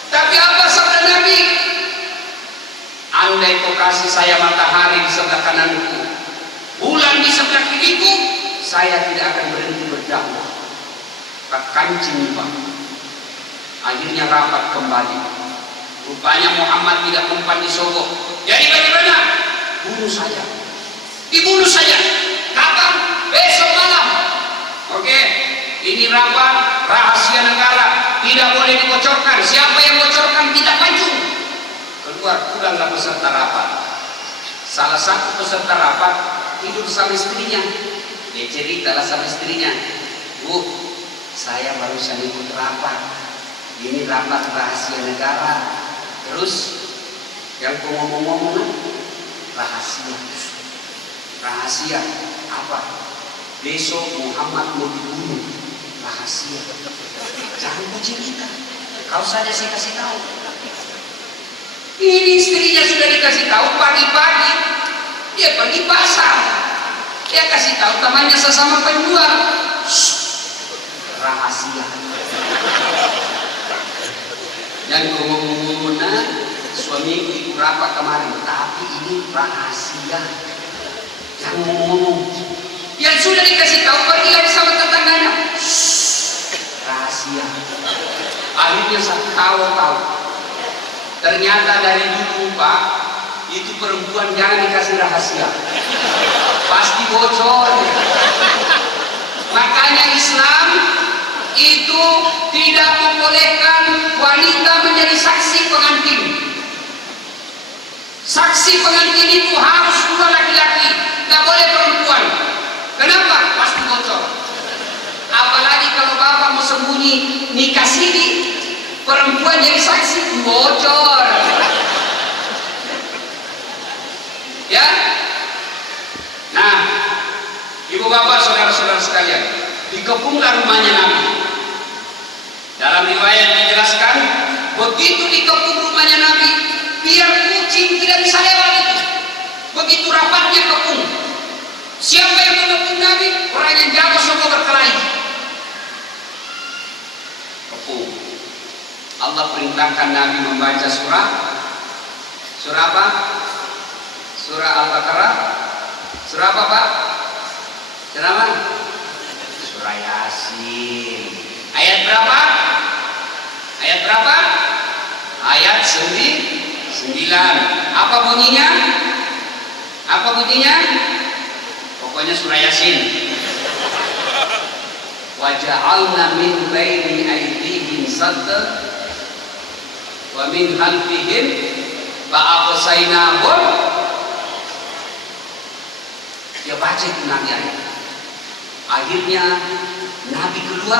Tapi apa sabda Nabi? Andai kau kasih saya matahari di sebelah kananku, bulan di sebelah kiriku, saya tidak akan berhenti berdakwah. Pak kancing, Pak. Akhirnya rapat kembali. Rupanya Muhammad tidak mempan disogok. Jadi bagaimana? Bunuh saja. Dibunuh saja. Kapan? Besok malam. Oke. Ini rapat rahasia negara. Tidak boleh dibocorkan. Siapa yang bocorkan kita pancung. Pulanglah peserta rapat. Salah satu peserta rapat tidur sama istrinya. Dia ceritalah sama istrinya, Bu, saya barusan ikut rapat. Ini rapat rahasia negara. Terus yang kau ngomong-ngomong rahasia. Rahasia apa? Besok Muhammad mau dibunuh. Rahasia. Jangan kau cerita. Kau saja saya kasih tahu. Ini istrinya sudah dikasih tahu pagi-pagi. Dia pergi pasar. Dia kasih tahu temannya sesama penjual. Rahasia. Dan ngomong-ngomong, suamiku ikut rapat kemarin, tapi ini rahasia. Jangan ngomong-ngomong. Yang sudah dikasih tahu pergi lagi sama tetangganya. Rahasia. Akhirnya saya tahu. Ternyata dari dulu, Pak, itu perempuan jangan dikasih rahasia, pasti bocor. Makanya Islam itu tidak membolehkan wanita menjadi saksi pengantin. Saksi pengantin itu harus 2 laki-laki, tidak boleh perempuan. Kenapa? Pasti bocor. Apalagi kalau bapak mau sembunyi nikah siri, perempuan jadi saksi, bocor. Ya. Nah, ibu bapak, saudara-saudara sekalian, dikepunglah rumahnya Nabi. Dalam riwayat dijelaskan, begitu dikepung rumahnya Nabi, biar kucing tidak bisa lewat itu. Begitu rapatnya kepung. Siapa yang mengepung Nabi? Orang yang jago semua berkelahi. Kepung. Allah perintahkan Nabi membaca surah apa? Surah Al-Baqarah. Surah apa, Pak? Surah apa? Surah Yasin. Ayat berapa? Ayat berapa? Ayat 9. Apa bunyinya? Apa bunyinya? Pokoknya surah Yasin. Wa ja'alna min baini aydihim sadda wa min khalfihim fa'aqsaynahum. Dia baca itu Nabi ayat. Akhirnya Nabi keluar,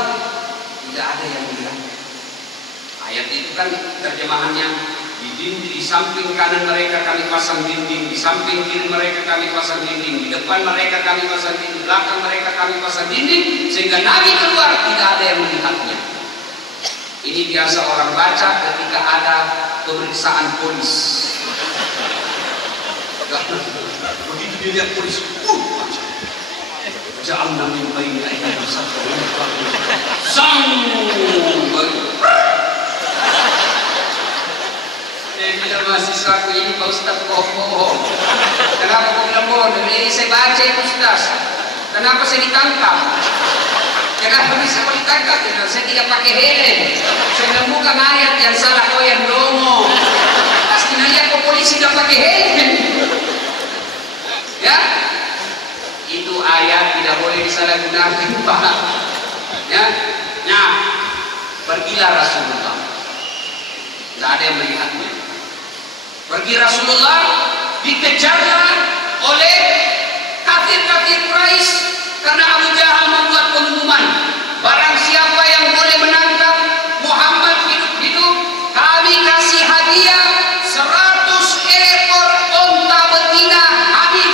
tidak ada yang melihat. Ayat itu kan terjemahannya, di samping kanan mereka kami pasang dinding, di samping kiri mereka kami pasang dinding, di depan mereka kami pasang dinding, di belakang mereka kami pasang dinding, sehingga Nabi keluar tidak ada yang melihatnya. Ini biasa orang baca ketika ada pemeriksaan polis. Begitu dilihat polis, ja'alna min baini aydihim sadda wa min khalfihim. Ada mahasiswaku ini Pak Ustaz bohong. Kenapa kau bilang bohong? Ini saya baca itu Ustaz. Kenapa saya ditangkap? Kenapa bisa kau ditangkap? Saya tidak pakai helm. Saya menemukan ayat yang salah kau yang dongo. Pastinya kau polisi tidak pakai helm. Ya, itu ayat tidak boleh disalahgunakan Pak. Ya, nah, pergilah Rasulullah. Tidak ada yang melihatnya. Pergi Rasulullah, dikejarlah oleh kafir-kafir Quraisy karena Abu Jahal membuat pengumuman, barang siapa yang boleh menangkap Muhammad hidup-hidup, kami kasih hadiah 100 ekor onta betina hamil.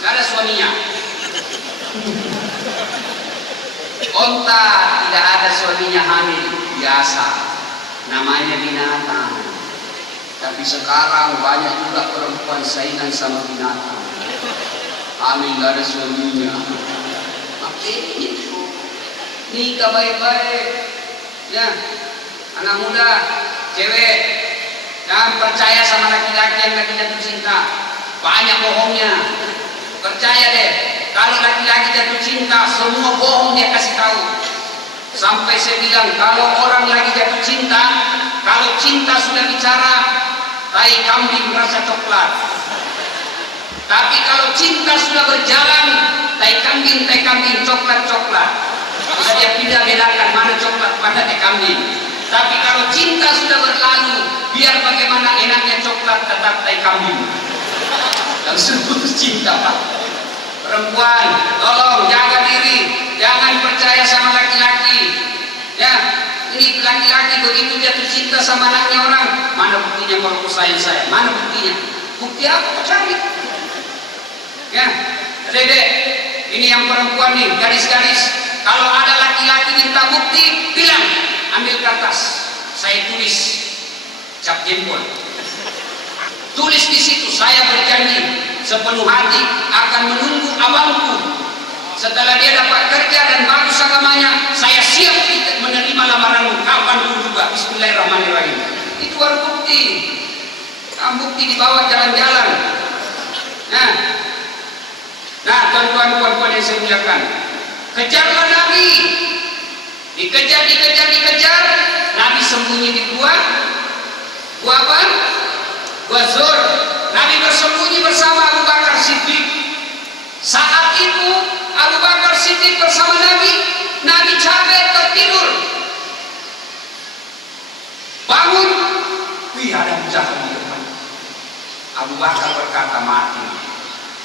Tidak ada suaminya. Onta tidak ada suaminya hamil, biasa. Namanya binatang. Tapi sekarang banyak juga perempuan saingan sama binatang. Hamil gak ada suaminya. Makanya itu. Nikah baik-baik. Ya, anak muda, cewek, jangan percaya sama laki-laki yang lagi jatuh cinta. Banyak bohongnya. Percaya deh, kalau laki-laki jatuh cinta, semua bohong dia kasih tahu. Sampai saya bilang, kalau orang lagi jatuh cinta, kalau cinta sudah bicara, tai kambing rasa coklat. Tapi kalau cinta sudah berjalan, tai kambing coklat. Bisa dia pindah bedakan mana coklat mana tai kambing. Tapi kalau cinta sudah berlalu, biar bagaimana enaknya coklat tetap tai kambing. Langsung putus cinta Pak. Perempuan, tolong jaga diri, jangan percaya sama laki-laki. Ya, ini laki-laki begitu jatuh cinta sama anaknya orang, mana buktinya kalau kau sayang saya? Mana buktinya? Bukti apa kau cari? Ya, dedek, ini yang perempuan nih, garis-garis. Kalau ada laki-laki minta bukti, bilang, ambil kertas, saya tulis, cap jempol. Tulis di situ, saya berjanji sepenuh hati akan menunggu abangku. Setelah dia dapat kerja dan bagus agamanya, saya siap menerima lamaranmu kapanpun juga. Bismillahirrahmanirrahim. Itu baru bukti. Bukti dibawa jalan-jalan. Nah, tuan-tuan yang saya muliakan, kejarlah Nabi. Dikejar. Nabi sembunyi di gua apa? Gua Zur. Nabi bersembunyi bersama Abu Bakar Siddiq. Saat itu Abu Bakar Siddiq bersama Nabi capek tertidur. Bangun, wih ada Jahal di depan. Abu Bakar berkata mati.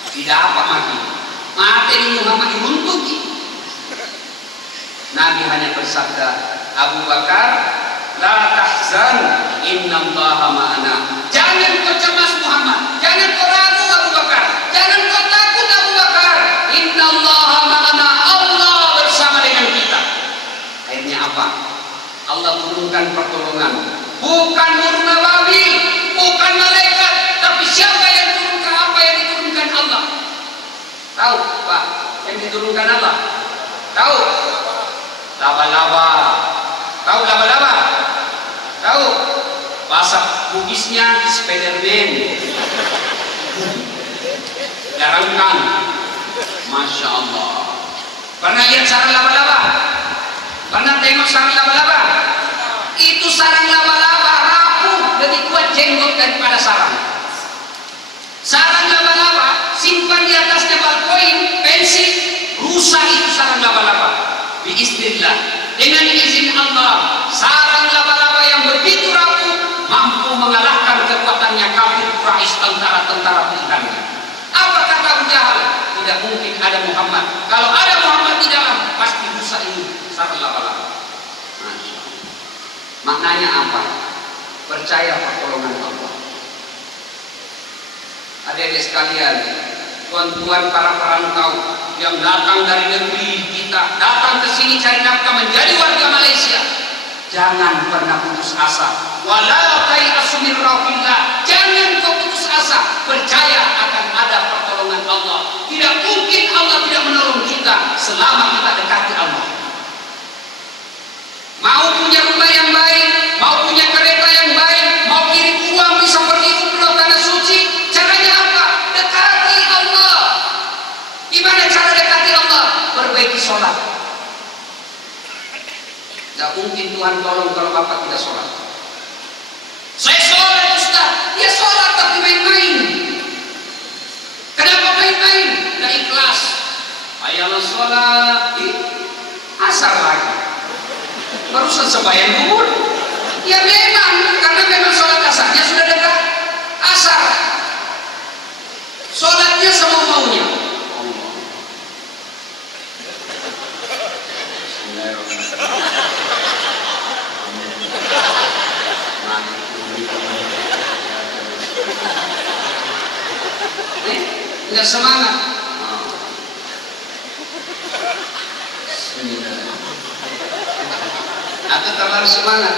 Tidak apa mati ini Muhammad diruntuki. Nabi hanya bersabda, Abu Bakar, la tahzan, innallaha ma'ana. Jangan kau cemas Muhammad, jangan kau ragu Abu Bakar, jangan kau takut Abu Bakar. Innallaha ma'ana, Allah bersama dengan kita. Akhirnya apa? Allah turunkan pertolongan. Bukan murna babil, bukan malaikat, tapi siapa yang turunkan apa yang diturunkan Allah? Tahu Pak, yang diturunkan Allah? Tahu? Laba-laba. Tahu laba-laba? Tahu? Bahasa Bugisnya Spiderman. Garangkan. Masya Allah. Pernah lihat sarang laba-laba? Pernah tengok sarang laba-laba? Itu sarang laba-laba rapuh, lebih kuat jenggot daripada sarang. Sarang laba-laba simpan di atasnya balkoin, pensil, rusak itu sarang laba-laba. Biiznillah, dengan izin Allah, sarang laba-laba yang begitu rapuh mampu mengalahkan kekuatannya kafir Quraisy tentara pilihannya. Apa kata Abu Jahal? Tidak mungkin ada Muhammad. Kalau ada Muhammad di dalam, pasti rusak ini sarang laba-laba. Maknanya apa? Percaya pertolongan Allah. Adik-adik sekalian, tuan-tuan para perantau yang datang dari negeri kita, datang ke sini cari nafkah menjadi warga Malaysia, jangan pernah putus asa. Wala tayasu min rauhillah. Jangan kau putus asa, percaya akan ada pertolongan Allah. Tidak mungkin Allah tidak menolong kita selama kita dekati Allah. Mau punya rumah yang baik, mau punya kereta yang baik, mau kirim uang bisa sholat. Tidak mungkin Tuhan tolong kalau bapak tidak sholat. Saya sholat Ustaz, ya sholat tapi main-main. Kenapa main-main? Tidak ikhlas. Ayolah sholat, asar lagi. Barusan sembahyang zuhur. Ya memang, karena memang sholat asarnya sudah dekat asar. Sholatnya semua maunya. Tidak semangat. Atau terlalu semangat.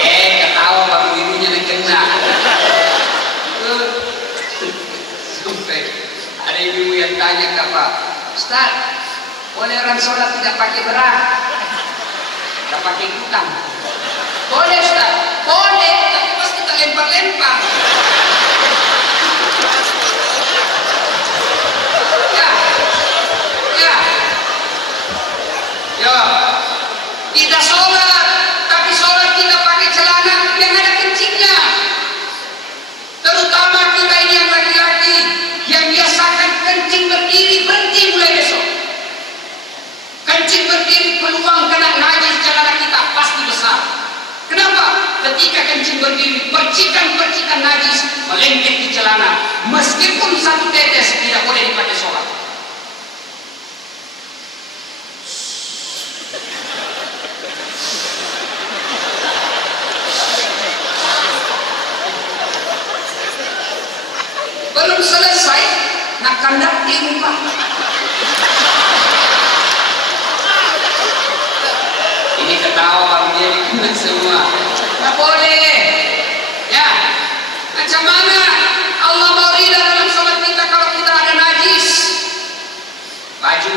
Ketawa baru birunya yang kena. Sampai ada ibu yang tanya ke Pak Ustaz, boleh orang sholat tidak pakai berat, tidak pakai kutang? Boleh Ustaz, boleh, tapi pasti tak lempar-lempar. Ya, kita sholat, tapi sholat kita pakai celana yang ada kencingnya. Terutama kita ini yang laki-laki, yang biasakan kencing berdiri, berhenti mulai besok. Kencing berdiri peluang kena najis celana kita pasti besar. Kenapa? Ketika kencing berdiri, percikan-percikan najis melengket di celana. Meskipun satu tetes tidak boleh dipakai sholat. Belum selesai, nak kandak di muka. Ini ketawa baru dia dikena semua. Tak boleh. Ya, macam mana Allah mau ridha dalam sholat kita kalau kita ada najis? Baju,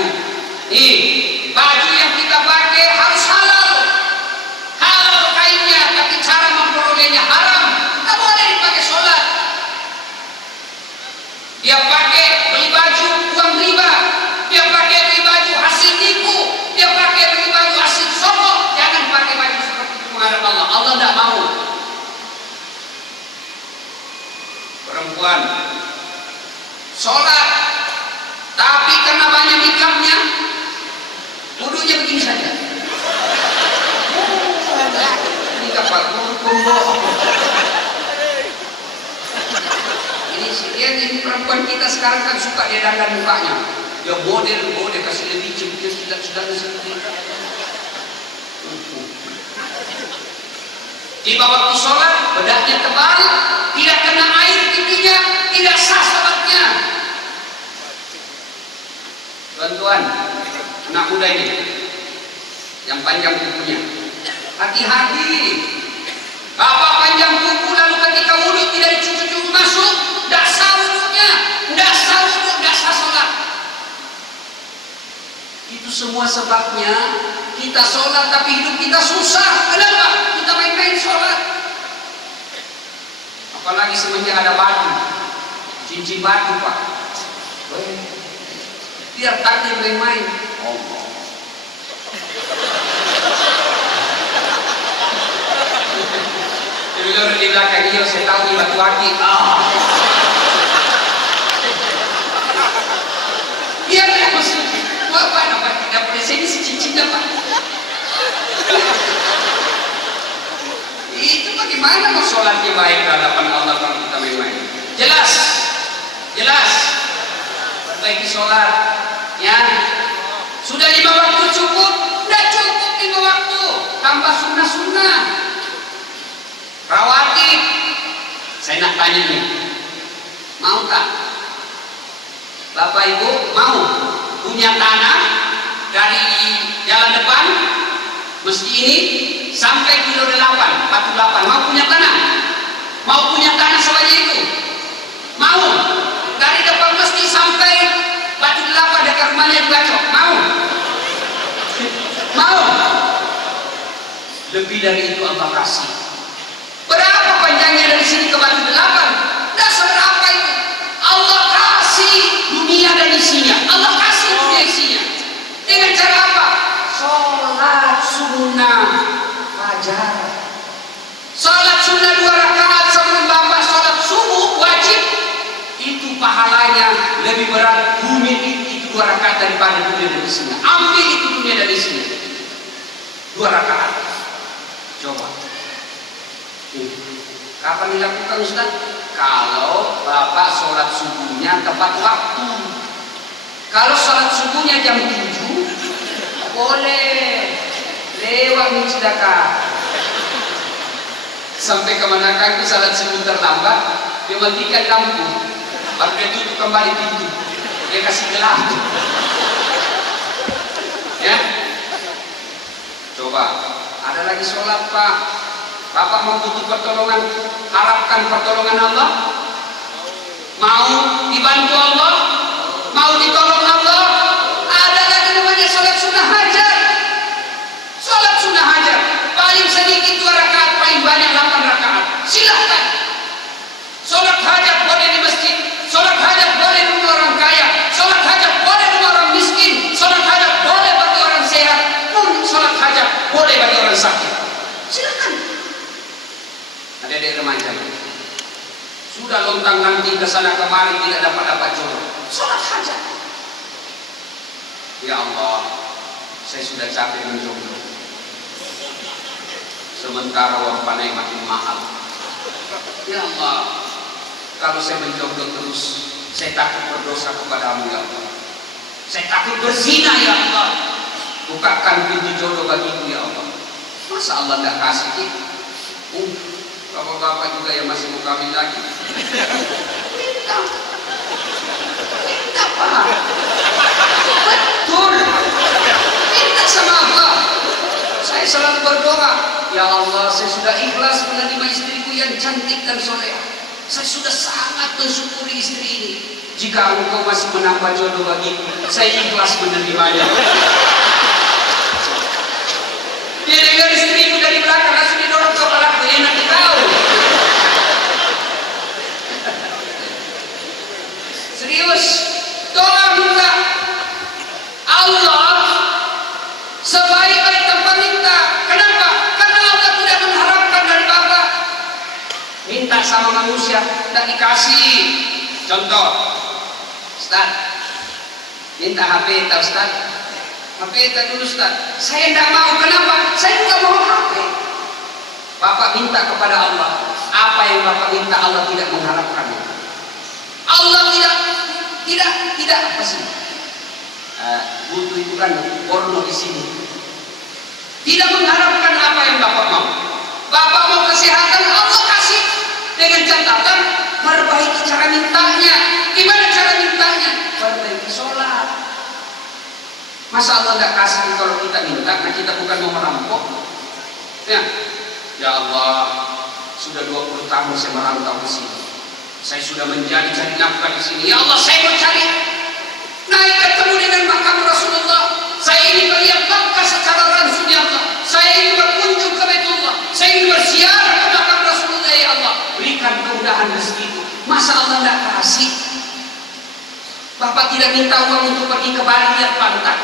baju yang kita pakai harus halal. Halal kainnya, tapi cara memperolehnya haram. Tak boleh dipakai sholat. Dia pakai beli baju uang riba, dia pakai beli baju hasil tipu, dia pakai beli baju hasil sogok. Jangan pakai baju seperti itu menghadap Allah. Allah tidak mau. Perempuan sholat, tapi karena banyak nikahnya, wudunya begini saja. Nikah Pak Kumbo. Ini perempuan kita sekarang kan suka dia dandan mukanya. Dia model kasih lebih dia sudah seperti itu. Tiba waktu sholat, bedaknya tebal, tidak kena air pipinya, tidak sah sholatnya. Tuan-tuan, anak muda ini yang panjang kukunya, hati-hati. Bapak panjang kuku lalu ketika wudhu tidak dicuci-cuci masuk, tidak sah wudhunya, tidak sah wudhu, tidak sah sholat. Itu semua sebabnya kita sholat tapi hidup kita susah. Kenapa? Kita main-main sholat. Apalagi semenjak ada batu, cincin batu Pak. Biar takdir main-main. Allah. Dulu di belakang dia saya tahu di batu aki. Iya kan maksud. Bapak dapat sini cincin dapat. Itu bagaimana mau sholatnya baik di hadapan Allah kalau kita main-main? Jelas. Perbaiki sholat. Ya. Sudah 5 waktu cukup? Tidak cukup 5 waktu. Tambah sunnah-sunnah. Rawatib. Saya nak tanya nih, mau tak? Bapak Ibu mau punya tanah dari jalan depan masjid ini sampai kilo 8, batu 8. Mau punya tanah? Mau punya tanah sebanyak itu? Mau? Dari depan masjid sampai batu 8 dekat rumahnya dibacok? Mau? Mau? Lebih dari itu Allah kasih. Berapa panjangnya dari sini ke batu 8? Tidak seberapa itu. dunia dan isinya. Allah kasih dunia isinya. Dengan cara apa? Sholat sunnah fajar. Sholat sunnah 2 rakaat sebelum bapak sholat subuh wajib. Itu pahalanya lebih berat bumi itu 2 rakaat daripada dunia dan isinya. Ambil itu dunia dan isinya. 2 rakaat. Coba. Kapan dilakukan Ustaz? Kalau bapak sholat subuhnya tepat waktu. Kalau sholat subuhnya jam 7, boleh lewat Mucidaka. Sampai kemanakah itu sholat subuh terlambat, dia matikan lampu, baru dia tutup kembali pintu, dia kasih gelap. Ya, coba. Ada lagi sholat Pak. Bapak mau butuh pertolongan, harapkan pertolongan Allah. Mau dibantu Allah, mau ditolong Allah. Ada lagi namanya sholat sunnah hajar. Sholat sunnah hajar paling sedikit 2 rakaat, paling banyak 8 rakaat. Silahkan. Sholat hajat boleh di masjid, sholat hajat boleh di rumah orang kaya, sholat hajat boleh di rumah orang miskin, sholat hajat boleh bagi orang sehat, pun sholat hajat boleh bagi orang sakit. Silakan. Adik-adik remaja sudah lontang-lanting ke sana kemari tidak dapat jodoh, sholat hajat. Ya Allah, saya sudah capek menjomblo, sementara uang panai makin mahal. Ya Allah, kalau saya menjomblo terus, saya takut berdosa kepadamu ya Allah. Saya takut berzina ya Allah. Bukakan pintu jodoh bagiku ya Allah. Masa Allah tidak kasih kita? Bapak-bapak juga yang masih mau kawin lagi. Minta. Minta Pak. Betul. Minta sama Allah. Saya selalu berdoa, ya Allah, saya sudah ikhlas menerima istriku yang cantik dan soleha. Saya sudah sangat mensyukuri istri ini. Jika engkau masih menambah jodoh bagiku, saya ikhlas menerimanya. Dia dengar istriku dari belakang langsung didorong kepalaku, enak tahu. Serius, doa minta Allah sebaik-baik tanpa minta. Kenapa? Karena Allah tidak mengharapkan dari bapak. Minta sama manusia tidak dikasih. Contoh, Ustaz, minta HP tak Ustaz? HP tak dulu Ustaz. Saya tidak mau. Kenapa? Saya juga mau HP. Bapak minta kepada Allah. Apa yang bapak minta Allah tidak mengharapkan. Allah tidak apa sih? Butuh itu kan porno di sini. Tidak mengharapkan apa yang bapak mau. Bapak mau kesehatan, Allah kasih dengan catatan perbaiki cara mintanya. Gimana cara mintanya? Perbaiki sholat. Masa Allah tidak kasih kalau kita minta? Nah kita bukan mau merampok. Ya Allah, sudah 20 tahun saya merantau ke sini. Saya sudah cari nafkah di sini. Ya Allah, saya mau cari naik ketemu dengan makam Rasulullah. Saya ingin melihat Makkah secara langsung ya Allah. Saya ingin berkunjung ke Baitullah. Saya ingin berziarah ke makam Rasulullah ya Allah. Berikan kemudahan rezekiku. Masa Allah tidak kasih? Bapak tidak minta uang untuk pergi ke Bali lihat pantai.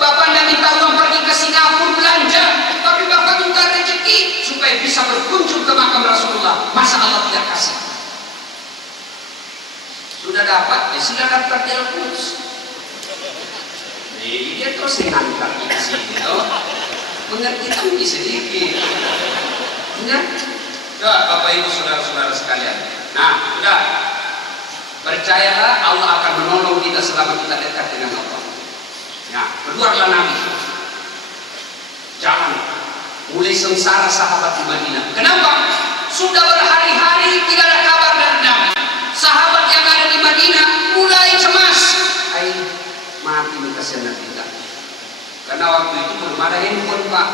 Bapak tidak minta uang pergi ke Singapura belanja, tapi Bapak minta rezeki supaya bisa berkunjung ke makam Rasulullah. Masa Allah tidak kasih? Sudah dapat, ya sudah daftar di Al-Quds. Dia terus mengangkat di sini, mengerti tapi sedikit. Ya, Bapak Ibu saudara-saudara sekalian. Nah, sudah. Percayalah Allah akan menolong kita selama kita dekat dengan Allah. Ya, keluarlah Nabi. Jangan mulai sengsara sahabat di Madinah. Kenapa? Sudah berhari-hari tidak ada kabar dari Nabi. Sahabat yang ada di Madinah mulai cemas. Mati kasihan kita. Karena waktu itu belum ada handphone Pak.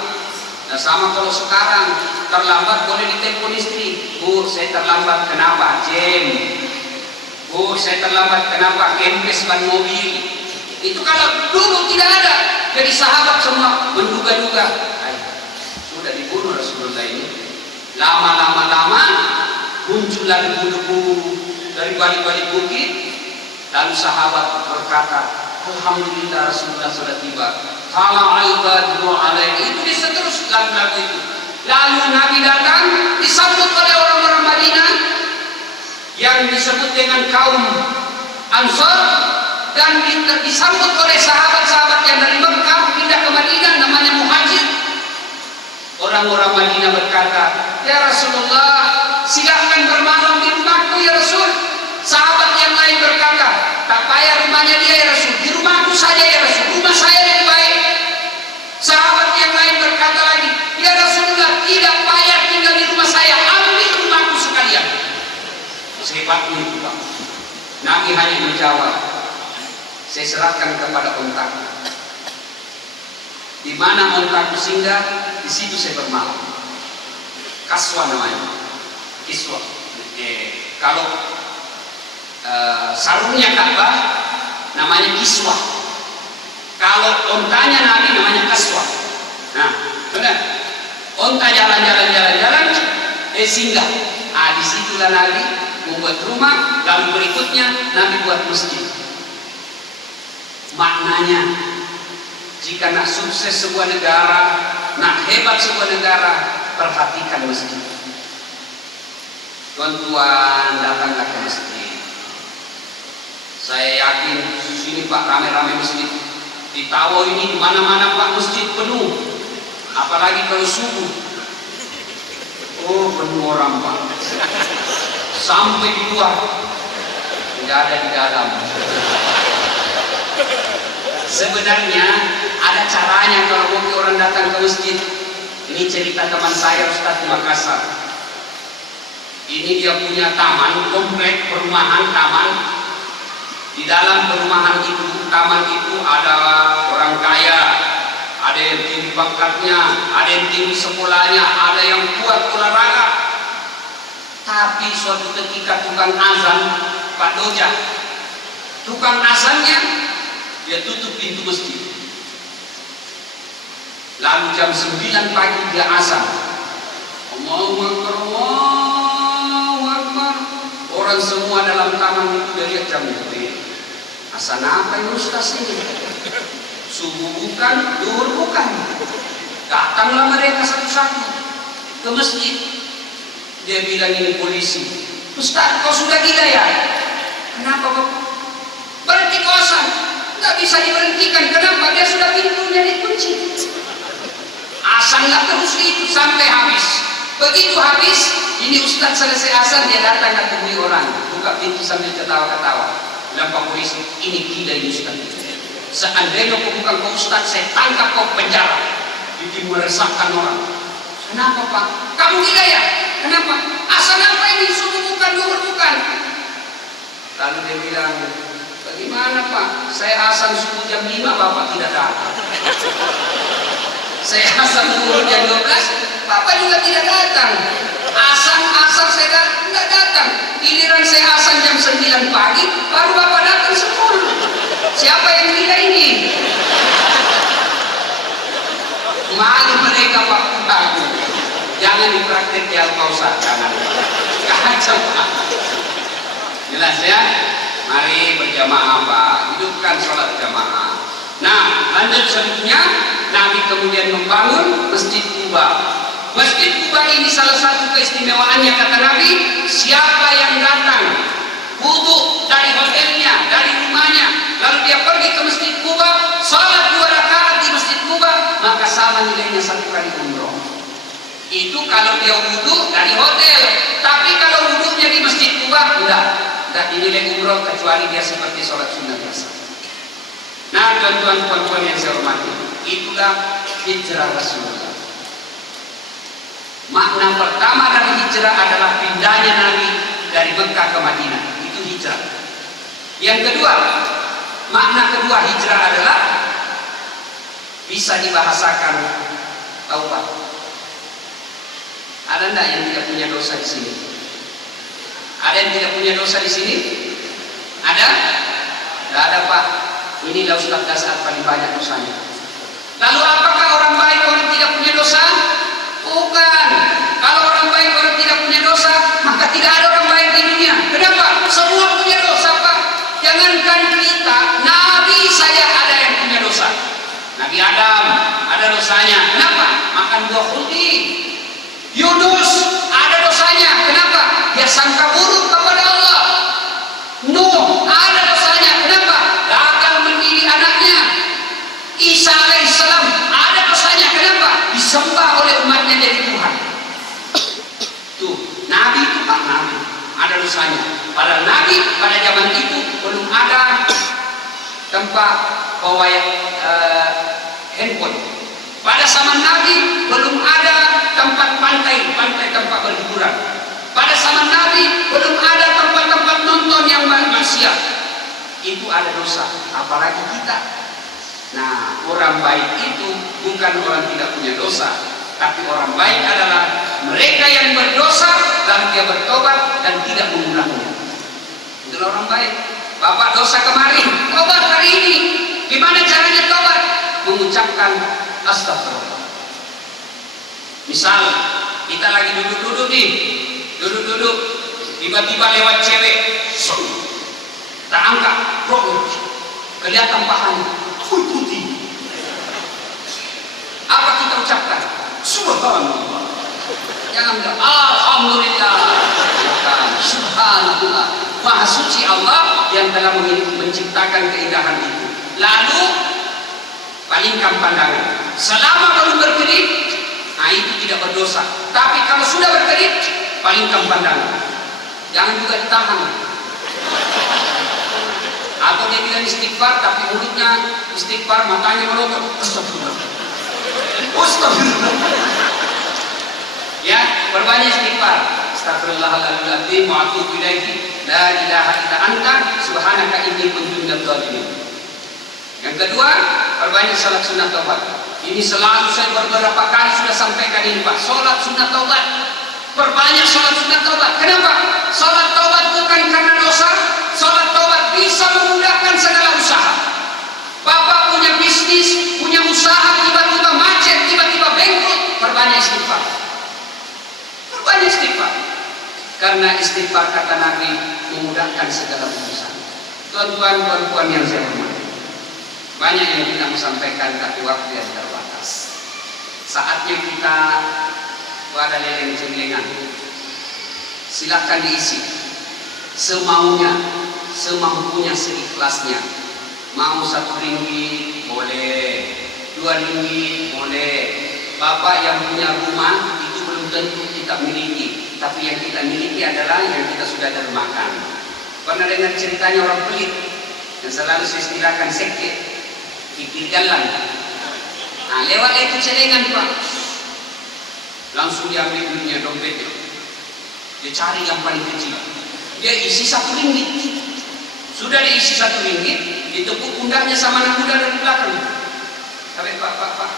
Nah sama kalau sekarang terlambat boleh ditelepon istri. Bu, saya terlambat. Kenapa? Jam. Bu, saya terlambat. Kenapa? Kempes ban mobil. Itu kalau dulu tidak ada. Jadi sahabat semua menduga-duga. Sudah dibunuh Rasulullah ini. Lama-lama muncullah debu-debu dari balik-balik bukit. Lalu sahabat berkata, alhamdulillah Rasulullah sudah tiba. Tala'al badru alaihi. Itu diseterus lagu-lagu itu. Lalu Nabi datang disambut oleh orang-orang Madinah yang disebut dengan kaum Ansor, dan disambut oleh sahabat-sahabat yang dari Mekah pindah ke Madinah namanya Muhajir. Orang-orang Madinah berkata, ya Rasulullah, silakan bermalam di rumahku ya Rasul. Sahabat yang lain berkata, tak payah rumahnya dia ya Rasul, di rumahku saja ya Rasul, rumah saya lebih baik. Sahabat yang lain berkata lagi, ya Rasulullah, tidak payah tinggal di rumah saya, ambil rumahku sekalian. Sehebatnya itu Pak. Nabi hanya menjawab, saya serahkan kepada ontaku. Di mana ontaku singgah, di situ saya bermalam. Kaswa namanya, kiswa. Kalau sarungnya Ka'bah namanya kiswa. Kalau ontanya Nabi namanya kaswa. Nah, benar. Onta jalan, singgah. Disitulah Nabi membuat rumah. Lalu berikutnya Nabi buat masjid. Maknanya, jika nak sukses sebuah negara, nak hebat sebuah negara, perhatikan masjid. Tuan-tuan, datanglah ke masjid. Saya yakin sini Pak rame-rame masjid. Di Tawo ini di mana-mana Pak masjid penuh. Apalagi kalau subuh. Oh, penuh orang Pak. Sampai di luar. Tidak ada di dalam. Sebenarnya ada caranya kalau mau orang datang ke masjid. Ini cerita teman saya Ustaz di Makassar. Ini dia punya taman, komplek perumahan taman. Di dalam perumahan itu, taman itu ada orang kaya, ada yang tinggi pangkatnya, ada yang tinggi sekolahnya, ada yang kuat olahraga. Tapi suatu ketika tukang azan, Pak Doja, tukang azannya, dia tutup pintu masjid. Lalu jam 9 pagi dia azan. Allahu Akbar, Allahu Akbar. Orang semua dalam taman itu dari jam itu. Azan apa yang Ustaz ini? Subuh bukan, duhur bukan. Datanglah mereka satu-satu ke masjid. Dia bilang ini polisi. Ustaz, kau sudah gila ya? Kenapa Bapak? Berhenti kau azan. Tidak bisa diberhentikan. Kenapa? Dia sudah pintunya dikunci. Azanlah terus itu sampai habis. Begitu habis, ini Ustaz selesai azan, dia datang dan temui orang, buka pintu sambil ketawa-ketawa. Bilang Pak polisi, ini gila ini Ustaz. Seandainya kau bukan kau Ustaz, saya tangkap kau penjara. Jadi meresahkan orang. Kenapa Pak? Kamu gila ya? Kenapa? Azan apa ini? Subuh bukan, duhur bukan. Lalu dia bilang, bagaimana Pak? Saya azan subuh jam 5, Bapak tidak datang. Saya azan duhur jam 12, Bapak juga tidak datang. Azan saya tidak datang. Giliran saya azan jam 9 pagi, baru Bapak datang 10. Siapa yang gila ini? Malu mereka Pak Aku. Jangan dipraktik di Al-Kausar, jangan. Kacau Pak. Jelas ya? Mari berjamaah Pak. Hidupkan sholat jamaah. Nah, lanjut selanjutnya, Nabi kemudian membangun Masjid Quba. Masjid Quba ini salah satu keistimewaannya kata Nabi, siapa yang datang wudu dari hotelnya, dari rumahnya, lalu dia pergi ke Masjid Quba, salat 2 rakaat di Masjid Quba, maka sama nilainya 1 kali umroh. Itu kalau dia wudu dari hotel. Tapi kalau wudunya di Masjid Quba, enggak dinilai umroh kecuali dia seperti sholat sunnah biasa. Nah, tuan-tuan yang saya hormati, itulah hijrah Rasulullah. Makna pertama dari hijrah adalah pindahnya Nabi dari Mekah ke Madinah. Itu hijrah. Yang kedua, makna kedua hijrah adalah bisa dibahasakan taubat. Ada enggak yang tidak punya dosa di sini? Ada yang tidak punya dosa di sini? Ada? Tidak ada Pak. Inilah Ustaz Dasar paling banyak dosanya. Lalu apakah orang baik orang tidak punya dosa? Bukan. Kalau orang baik orang tidak punya dosa, maka tidak ada orang baik di dunia. Kenapa? Semua punya dosa Pak. Jangankan Nabi Adam ada dosanya. Kenapa? Makan buah khuldi. Yunus ada dosanya. Kenapa? Dia sangka buruk kepada Allah. Nuh ada dosanya. Kenapa? Gagal mendidik anaknya. Isa alaihissalam ada dosanya. Kenapa? Disembah oleh umatnya jadi Tuhan. Tuh, Nabi itu Pak Nabi ada dosanya. Para Nabi pada zaman itu belum ada tempat bawa handphone. Pada zaman Nabi belum ada tempat pantai tempat berhiburan. Pada zaman Nabi belum ada tempat-tempat nonton yang maksiat. Itu ada dosa, apalagi kita. Nah, orang baik itu bukan orang tidak punya dosa, tapi orang baik adalah mereka yang berdosa lalu dia bertobat dan tidak mengulangnya. Itulah orang baik. Bapak dosa kemarin, tobat hari ini. Gimana caranya tobat? Mengucapkan astagfirullah. Misal kita lagi duduk-duduk nih, duduk-duduk, tiba-tiba lewat cewek, tak angkat, bro, kelihatan pahanya, putih. Apa kita ucapkan? Subhanallah. Jangan bilang alhamdulillah. Subhanallah. Maha suci Allah yang telah menciptakan keindahan itu. Lalu palingkan pandangan. Selama belum berkedip, nah itu tidak berdosa. Tapi kalau sudah berkedip, palingkan pandangan. Jangan juga ditahan. Atau dia bilang istighfar, tapi mulutnya istighfar, matanya melotot. Astagfirullah. Astagfirullah. Ya, perbanyak istighfar. Astagfirullahaladzim wa atubu ilaihi. La ilaha illa anta subhanaka inni kuntu minadz dzalimin. Yang kedua, perbanyak salat sunat taubat. Ini selalu saya beberapa kali sudah sampaikan ini Pak. Salat sunat taubat. Perbanyak salat sunat taubat. Kenapa? Salat taubat bukan karena dosa. Salat taubat bisa memudahkan segala usaha. Bapak punya bisnis, punya usaha, tiba-tiba macet, tiba-tiba bengkok, perbanyak istighfar. Perbanyak istighfar. Karena istighfar kata Nabi memudahkan segala urusan. Tuan-tuan, puan-puan yang saya hormati, banyak yang kita mau sampaikan tapi waktu yang terbatas. Saatnya kita ada leleng cemilengan. Silakan diisi semaunya, semampunya, seikhlasnya. Mau 1 ringgit boleh, 2 ringgit boleh. Bapak yang punya rumah itu belum tentu kita miliki, tapi yang kita miliki adalah yang kita sudah dermakan. Pernah dengar ceritanya orang pelit yang selalu saya istilahkan sekte, pikir jalan. Nah, lewat itu celengan Pak, langsung diambil dunia dompetnya. Dia cari yang paling kecil, dia isi 1 ringgit. Sudah diisi 1 ringgit, ditepuk pundaknya sama anak muda dari belakang. Tapi Pak,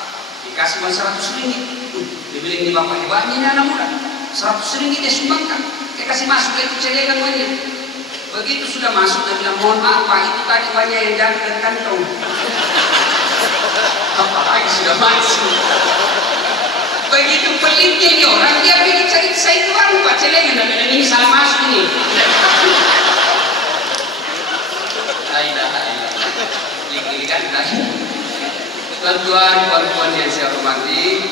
dikasih uang 100 ringgit. Dia bilang ini bapak hebatnya ini anak muda. 100 ringgit dia sumbangkan. Dia kasih masuk itu celengan uangnya. Begitu sudah masuk, dia bilang mohon maaf Pak, itu tadi uangnya yang jatuh dari kantong. Apalagi sudah masuk. Begitu pelitnya ini orang, dia pergi cari saya itu Pak celengan. Dia bilang ini salah masuk ini. Tuan-tuan, puan-puan yang saya hormati,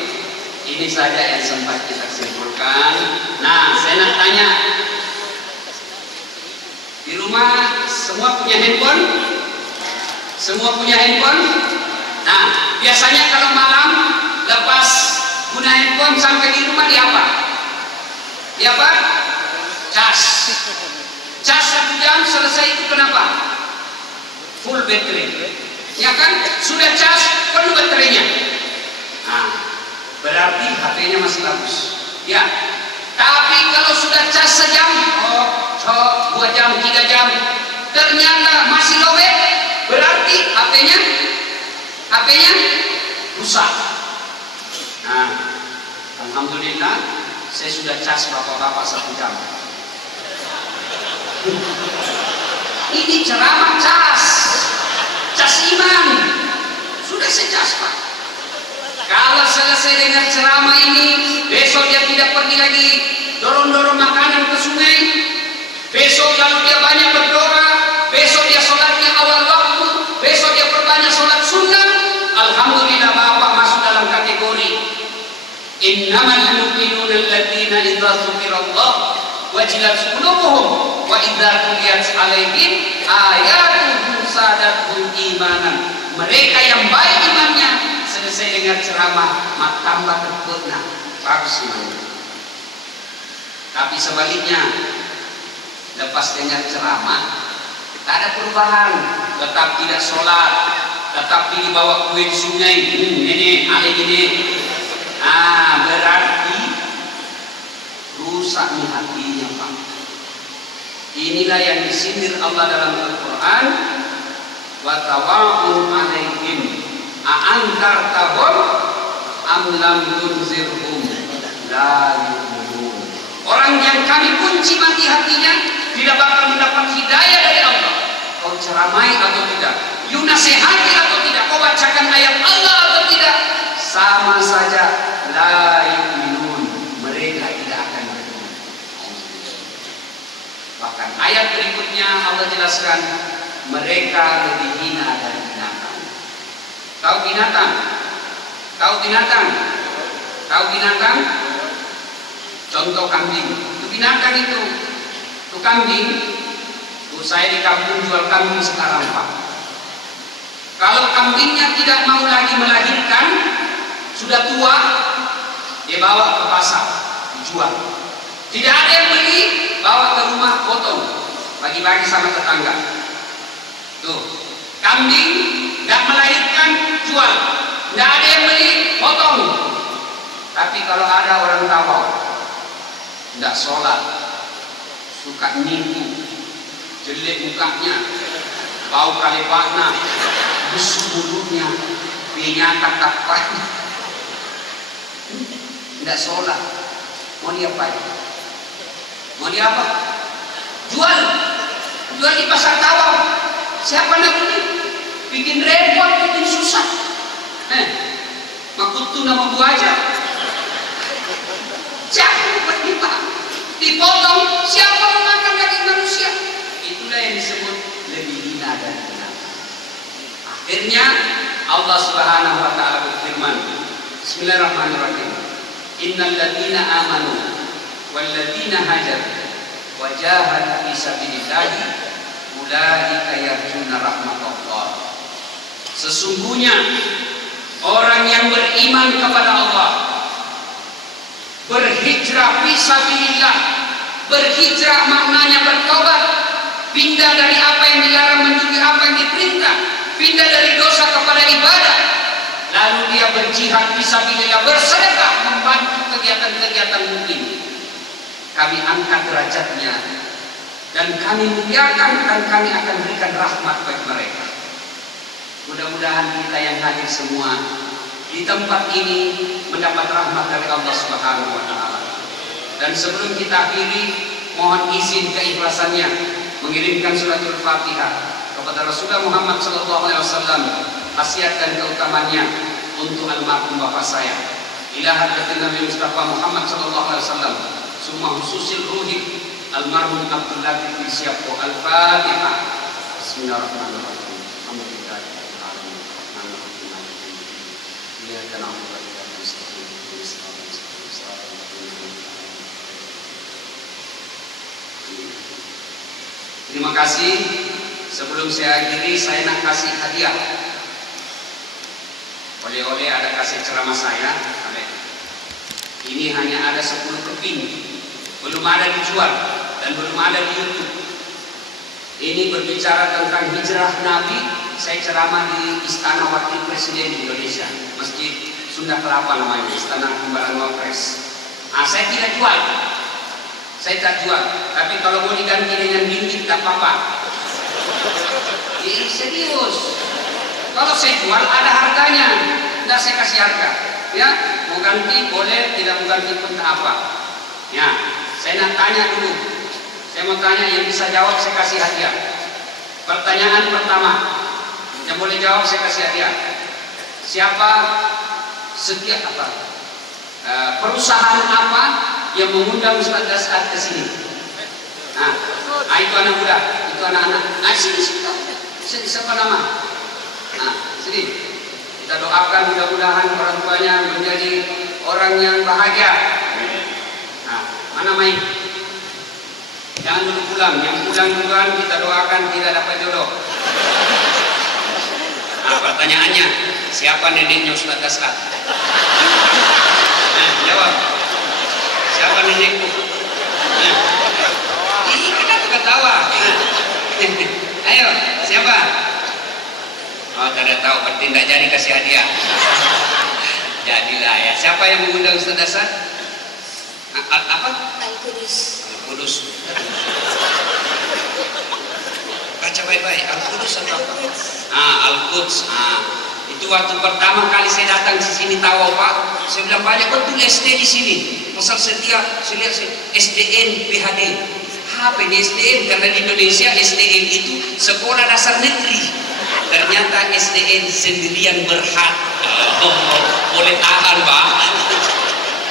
ini saja yang sempat kita simpulkan. Nah, saya nak tanya, di rumah semua punya handphone? Semua punya handphone? Nah, biasanya kalau malam lepas guna handphone sampai di rumah di apa? Di apa? Cas. Cas 1 jam selesai itu kenapa? Full battery. Ya kan? Sudah cas, penuh baterainya. Nah, berarti HP-nya masih bagus. Ya. Tapi kalau sudah cas sejam, 2 jam, 3 jam, ternyata masih lowet, berarti HP-nya rusak. Nah, alhamdulillah saya sudah cas bapak-bapak 1 jam. Ini ceramah cas iman. Sudah saya cas Pak. Kalau selesai dengan ceramah ini, besok dia tidak pergi lagi dorong-dorong makanan ke sungai. Besok lalu dia banyak berdoa. Besok dia sholatnya awal waktu. Besok dia perbanyak sholat sunnah. Alhamdulillah Bapak masuk dalam kategori innamal mu'minuna alladziina idza dzukirallah wajilat qulubuhum wa idza tuliyat 'alaihim ayatuhu zadatuhum imanan. Mereka yang baik imannya selesai dengar ceramah mak tambah terpurna, bagus imannya. Tapi sebaliknya, lepas dengar ceramah tak ada perubahan, tetap tidak sholat, tetap dibawa kue di sungai, ini ale ini. Berarti rusak nih hatinya Pak. Inilah yang disindir Allah dalam Al-Quran. Wa tawa'un alaihim a'antartahum am lam tunzirhum la yu'minun. Orang yang kami kunci mati hatinya tidak bakal mendapat hidayah dari Allah. Kau ceramai atau tidak, you nasihati atau tidak, kau bacakan ayat Allah atau tidak, sama saja la yu'minun, mereka tidak akan beriman. Bahkan ayat berikutnya Allah jelaskan mereka lebih hina dari binatang. Tahu binatang? Tahu binatang? Tahu binatang? Contoh kambing. Itu binatang itu. Itu kambing. Saya di kampung jual kambing sekarang Pak. Kalau kambingnya tidak mau lagi melahirkan, sudah tua, dia bawa ke pasar, dijual. Tidak ada yang beli, bawa ke rumah potong, bagi-bagi sama tetangga. Tuh, kambing nggak melahirkan, jual. Nggak ada yang beli, potong. Tapi kalau ada orang tahu, nggak sholat, suka nipu, jelek mukanya, bau kalepakna, busuk mulutnya, binyakan tapaknya, nggak sholat, mau diapain? Mau diapa? Jual, jual di pasar tawau. Siapa nak beli? Bikin repot, bikin susah. Makutu nama buah aja. Siapa beli Pak? Dipotong, siapa memakan daging manusia? Itulah yang disebut lebih hina dari binatang. Akhirnya Allah Subhanahu wa taala berfirman, Bismillahirrahmanirrahim. Innal ladzina amanu wal ladzina hajaru wa jahadu fi sabilillah ulaika yarjuna rahmatullah. Sesungguhnya orang yang beriman kepada Allah, berhijrah fi sabilillah. Berhijrah maknanya bertobat, pindah dari apa yang dilarang menuju apa yang diperintah, pindah dari dosa kepada ibadah. Lalu dia berjihad fi sabilillah, bersedekah, membantu kegiatan-kegiatan mukmin. Kami angkat derajatnya dan kami muliakan, dan kami akan berikan rahmat bagi mereka. Mudah-mudahan kita yang hadir semua di tempat ini mendapat rahmat dari Allah Subhanahu wa taala. Dan sebelum kita akhiri, mohon izin keikhlasannya mengirimkan suratul Fatihah kepada Rasulullah Muhammad SAW, khasiat dan keutamanya untuk almarhum bapak saya, ila hadratin Nabi Mustafa Muhammad SAW, summa khususil ruhi almarhum Abdul Latif bin Syafo. Al-Fatihah. Bismillahirrahmanirrahim. Alhamdulillahirabbil alamin. Arrahmanirrahim. Iyyaka na'budu wa iyyaka nasta'in. Terima kasih. Sebelum saya akhiri, saya nak kasih hadiah. Oleh-oleh ada kasih ceramah saya. Ini hanya ada 10 keping, belum ada dijual dan belum ada di YouTube. Ini berbicara tentang hijrah Nabi. Saya ceramah di Istana Wakil Presiden Indonesia, Masjid Sunda Kelapa namanya, Istana Timbalan Wapres. Saya tidak jual. Saya tak jual, tapi kalau mau diganti dengan dinding tak apa-apa. Serius. Kalau saya jual ada harganya, tidak saya kasih harga. Ya, mau ganti boleh, tidak mau ganti pun tak apa. Ya, saya nak tanya dulu. Saya mau tanya, yang bisa jawab saya kasih hadiah. Pertanyaan pertama, yang boleh jawab saya kasih hadiah. Siapa setiap apa? Perusahaan apa yang mengundang Ustaz Dasar ke sini? Nah, itu anak muda, itu anak-anak. Sini, siapa nama? Nah, sini. Kita doakan mudah-mudahan orang tuanya menjadi orang yang bahagia. Nah, mana main? Jangan dulu pulang. Yang pulang duluan kita doakan tidak dapat jodoh. Nah, pertanyaannya, siapa neneknya Ustaz Dasar? Nah, jawab. Siapa nenekku? Nah. Ih, kenapa ketawa? Nah. Ayo, siapa? Oh, tidak tahu, berarti tidak jadi kasih hadiah. Jadilah ya. Siapa yang mengundang Ustaz Dasar? Apa? Al-Qudus. Al-Qudus. Baca baik-baik. Al-Qudus atau apa? Al-Quds. Itu waktu pertama kali saya datang di sini tahu Pak, saya bilang banyak betul SD di sini. Pasal setiap saya lihat SDN PHD. Apa ini SDN? Karena di Indonesia SDN itu sekolah dasar negeri. Ternyata SDN sendirian berhak. Boleh tahan Pak.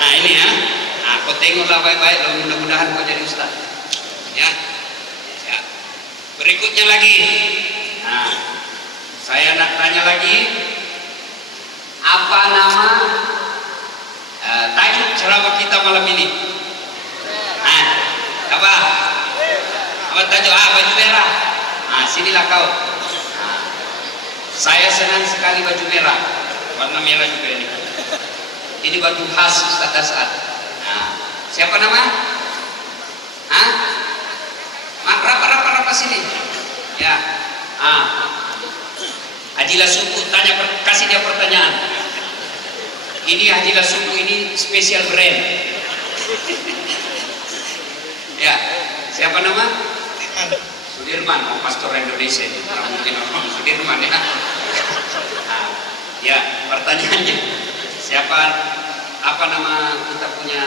Nah ini ya. Nah kau tengoklah baik-baik. Mudah-mudahan kau jadi ustaz. Ya. Berikutnya lagi. Nah, saya nak tanya lagi. Apa nama tajuk ceramah kita malam ini? Nah, apa? Apa tajuk? Baju merah. Nah, sinilah kau. Saya senang sekali baju merah, warna merah juga ini. Ini baju khas Ustaz Dasar. Nah, siapa nama? Rapa sini. Ya. Hajilah Suku tanya, kasih dia pertanyaan. Ini Hajilah Suku ini spesial brand. Ya. Siapa nama? Sudirman, pastor Indonesia. Mungkin orang Sudirman ya. Ya, pertanyaannya, apa nama kita punya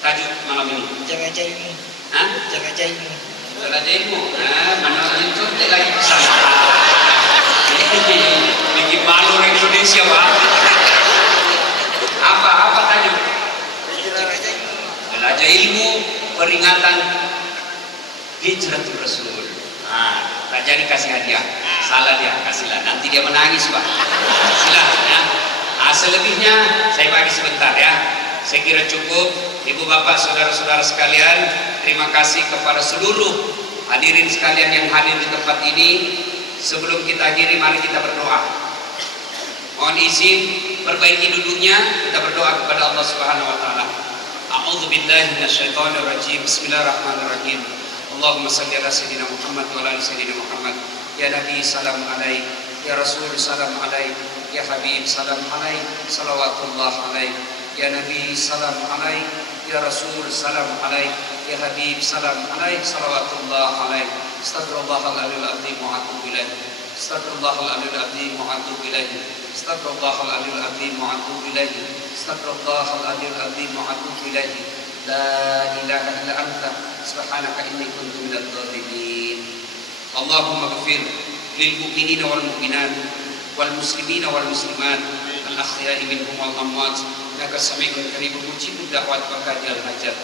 tajuk malam ini? Jaga ilmu. Jaga ilmu. Jaga ilmu. Mana contoh lagi kesana. Bikin malu orang Indonesia Pak. Apa tajuk? Belajar ilmu, peringatan Hijratul Rasul. Tak jadi kasih hadiah. Salah dia, kasihlah. Nanti dia menangis Pak. Kasihlah ya. Selebihnya saya bagi sebentar ya. Saya kira cukup. Ibu bapak saudara-saudara sekalian, terima kasih kepada seluruh hadirin sekalian yang hadir di tempat ini. Sebelum kita akhiri, mari kita berdoa. Mohon izin perbaiki duduknya, kita berdoa kepada Allah Subhanahu wa taala. A'udzubillahi minasyaitonir rajim. Bismillahirrahmanirrahim. Allahumma salli ala sayyidina Muhammad wa ala ali sayyidina Muhammad. Ya Nabi salam alaik, ya Rasul salam alaik, ya Habib salam alaik, salawatullah alaik. Ya Nabi salam alaik, ya Rasul salam alaik, ya Habib salam alaik, salawatullah alaik. Astaghfirullahaladzim wa atubu ilaih. Astaghfirullahaladzim wa atubu ilaih. Astaghfirullahaladzim wa atubu ilaih. Astaghfirullahaladzim wa atubu ilaih. La ilaha illa anta subhanaka inni kuntu minadh dhalimin. Allahumma ighfir lil mu'minina wal mu'minat wal muslimina wal muslimat al ahya'i minhum wal amwat innaka sami'un qaribun mujibud da'wat wa qadiyal hajat.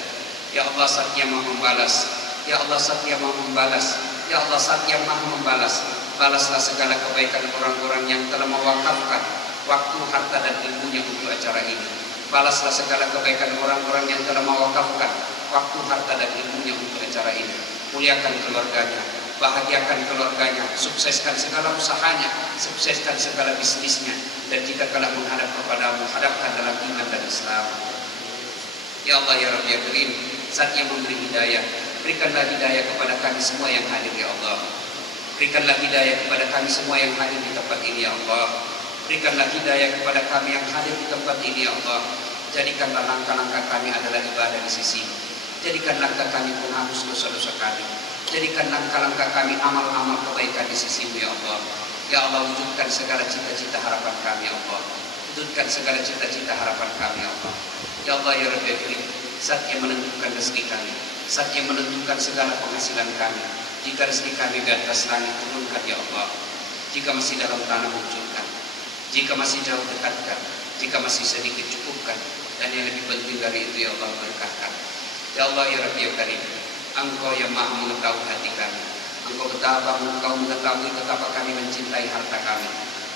Ya Allah Zat yang Maha membalas. Ya Allah Zat yang Maha membalas. Ya Allah Zat yang Maha membalas. Balaslah segala kebaikan orang-orang yang telah mewakafkan waktu, harta dan ilmunya untuk acara ini. Balaslah segala kebaikan orang-orang yang telah mewakafkan waktu, harta dan ilmunya untuk acara ini. Muliakan keluarganya, bahagiakan keluarganya, sukseskan segala usahanya, sukseskan segala bisnisnya, dan jika kalah menghadap kepadamu, hadapkan dalam iman dan Islam. Ya Allah ya Rabbi ya Karim, Zat yang memberi hidayah, berikanlah hidayah kepada kami semua yang hadir ya Allah. Berikanlah hidayah kepada kami semua yang hadir di tempat ini ya Allah. Berikanlah hidayah kepada kami yang hadir di tempat ini ya Allah. Jadikanlah langkah-langkah kami adalah ibadah di sisi. Jadikan langkah kami penghapus dosa-dosa kami. Jadikan langkah-langkah kami amal-amal kebaikan di sisi-Mu ya Allah. Ya Allah, wujudkan segala cita-cita harapan kami ya Allah. Wujudkan segala cita-cita harapan kami ya Allah. Ya Allah ya Rabbi ya Karim, Zat yang menentukan rezeki kami, Zat yang menentukan segala penghasilan kami. Jika rezeki kami di atas langit, turunkan ya Allah. Jika masih dalam tanah, munculkan. Jika masih jauh, dekatkan. Jika masih sedikit, cukupkan. Dan yang lebih penting dari itu ya Allah, berkahkan. Ya Allah ya Rabbi ya Karim, Engkau yang Maha mengetahui hati kami. Engkau mengetahui betapa kami mencintai harta kami.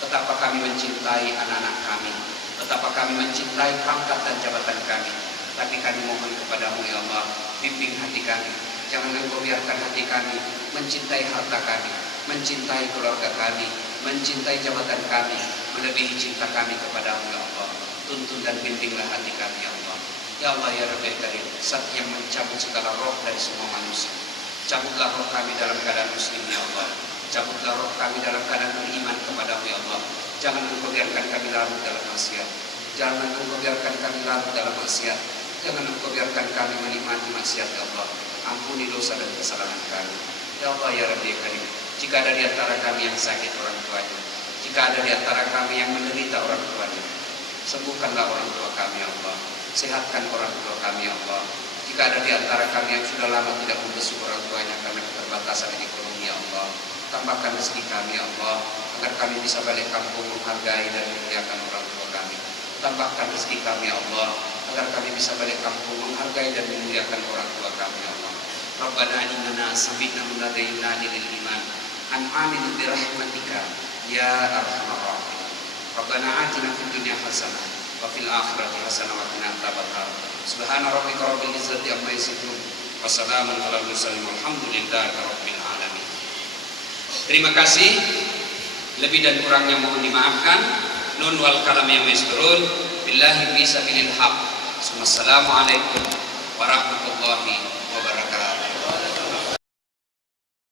betapa kami mencintai anak-anak kami, betapa kami mencintai pangkat dan jabatan kami. Tapi kami mohon kepadamu ya Allah, bimbing hati kami. Jangan Engkau biarkan hati kami mencintai harta kami, mencintai keluarga kami, mencintai jabatan kami, melebihi cinta kami kepadamu ya Allah. Tuntun dan bimbinglah hati kami ya Allah. Ya Allah ya Rabbi Karim, Zat yang mencabut segala roh dari semua manusia. Cabutlah roh kami dalam keadaan muslim ya Allah. Cabutlah roh kami dalam keadaan beriman kepadamu ya Allah. Jangan Engkau biarkan kami larut dalam maksiat. Jangan Engkau biarkan kami larut dalam maksiat. Jangan Engkau biarkan kami menikmati maksiat ya Allah. Ampuni dosa dan kesalahan kami. Ya Allah ya Rabbi Karim, jika ada di antara kami yang sakit orang tuanya, jika ada di antara kami yang menderita orang tuanya, sembuhkanlah orang tua kami ya Allah. Sehatkan orang tua kami ya Allah. Jika ada di antara kami yang sudah lama tidak membesuk orang tuanya karena keterbatasan ekonomi ya Allah, tambahkan rezeki kami ya Allah, agar kami bisa balik kampung menghargai dan memuliakan orang tua kami. Tambahkan rezeki kami ya Allah, agar kami bisa balik kampung menghargai dan memuliakan orang tua kami ya Allah. Rabbana innana sami'na munadiyan yunadi lil iman an aminu bi rahmatika ya arhamar rahimin. Rabbana atina fid dunya hasanah wa fil akhirati hasanah wa qina adzabannar. Subhana rabbika rabbil izzati amma yasifun wa salamun alal mursalin walhamdulillahi rabbil alamin. Terima kasih. Lebih dan kurangnya mohon dimaafkan. Nun wal kalam yang masturun. Billahi fi sabilil haq. Wassalamualaikum warahmatullahi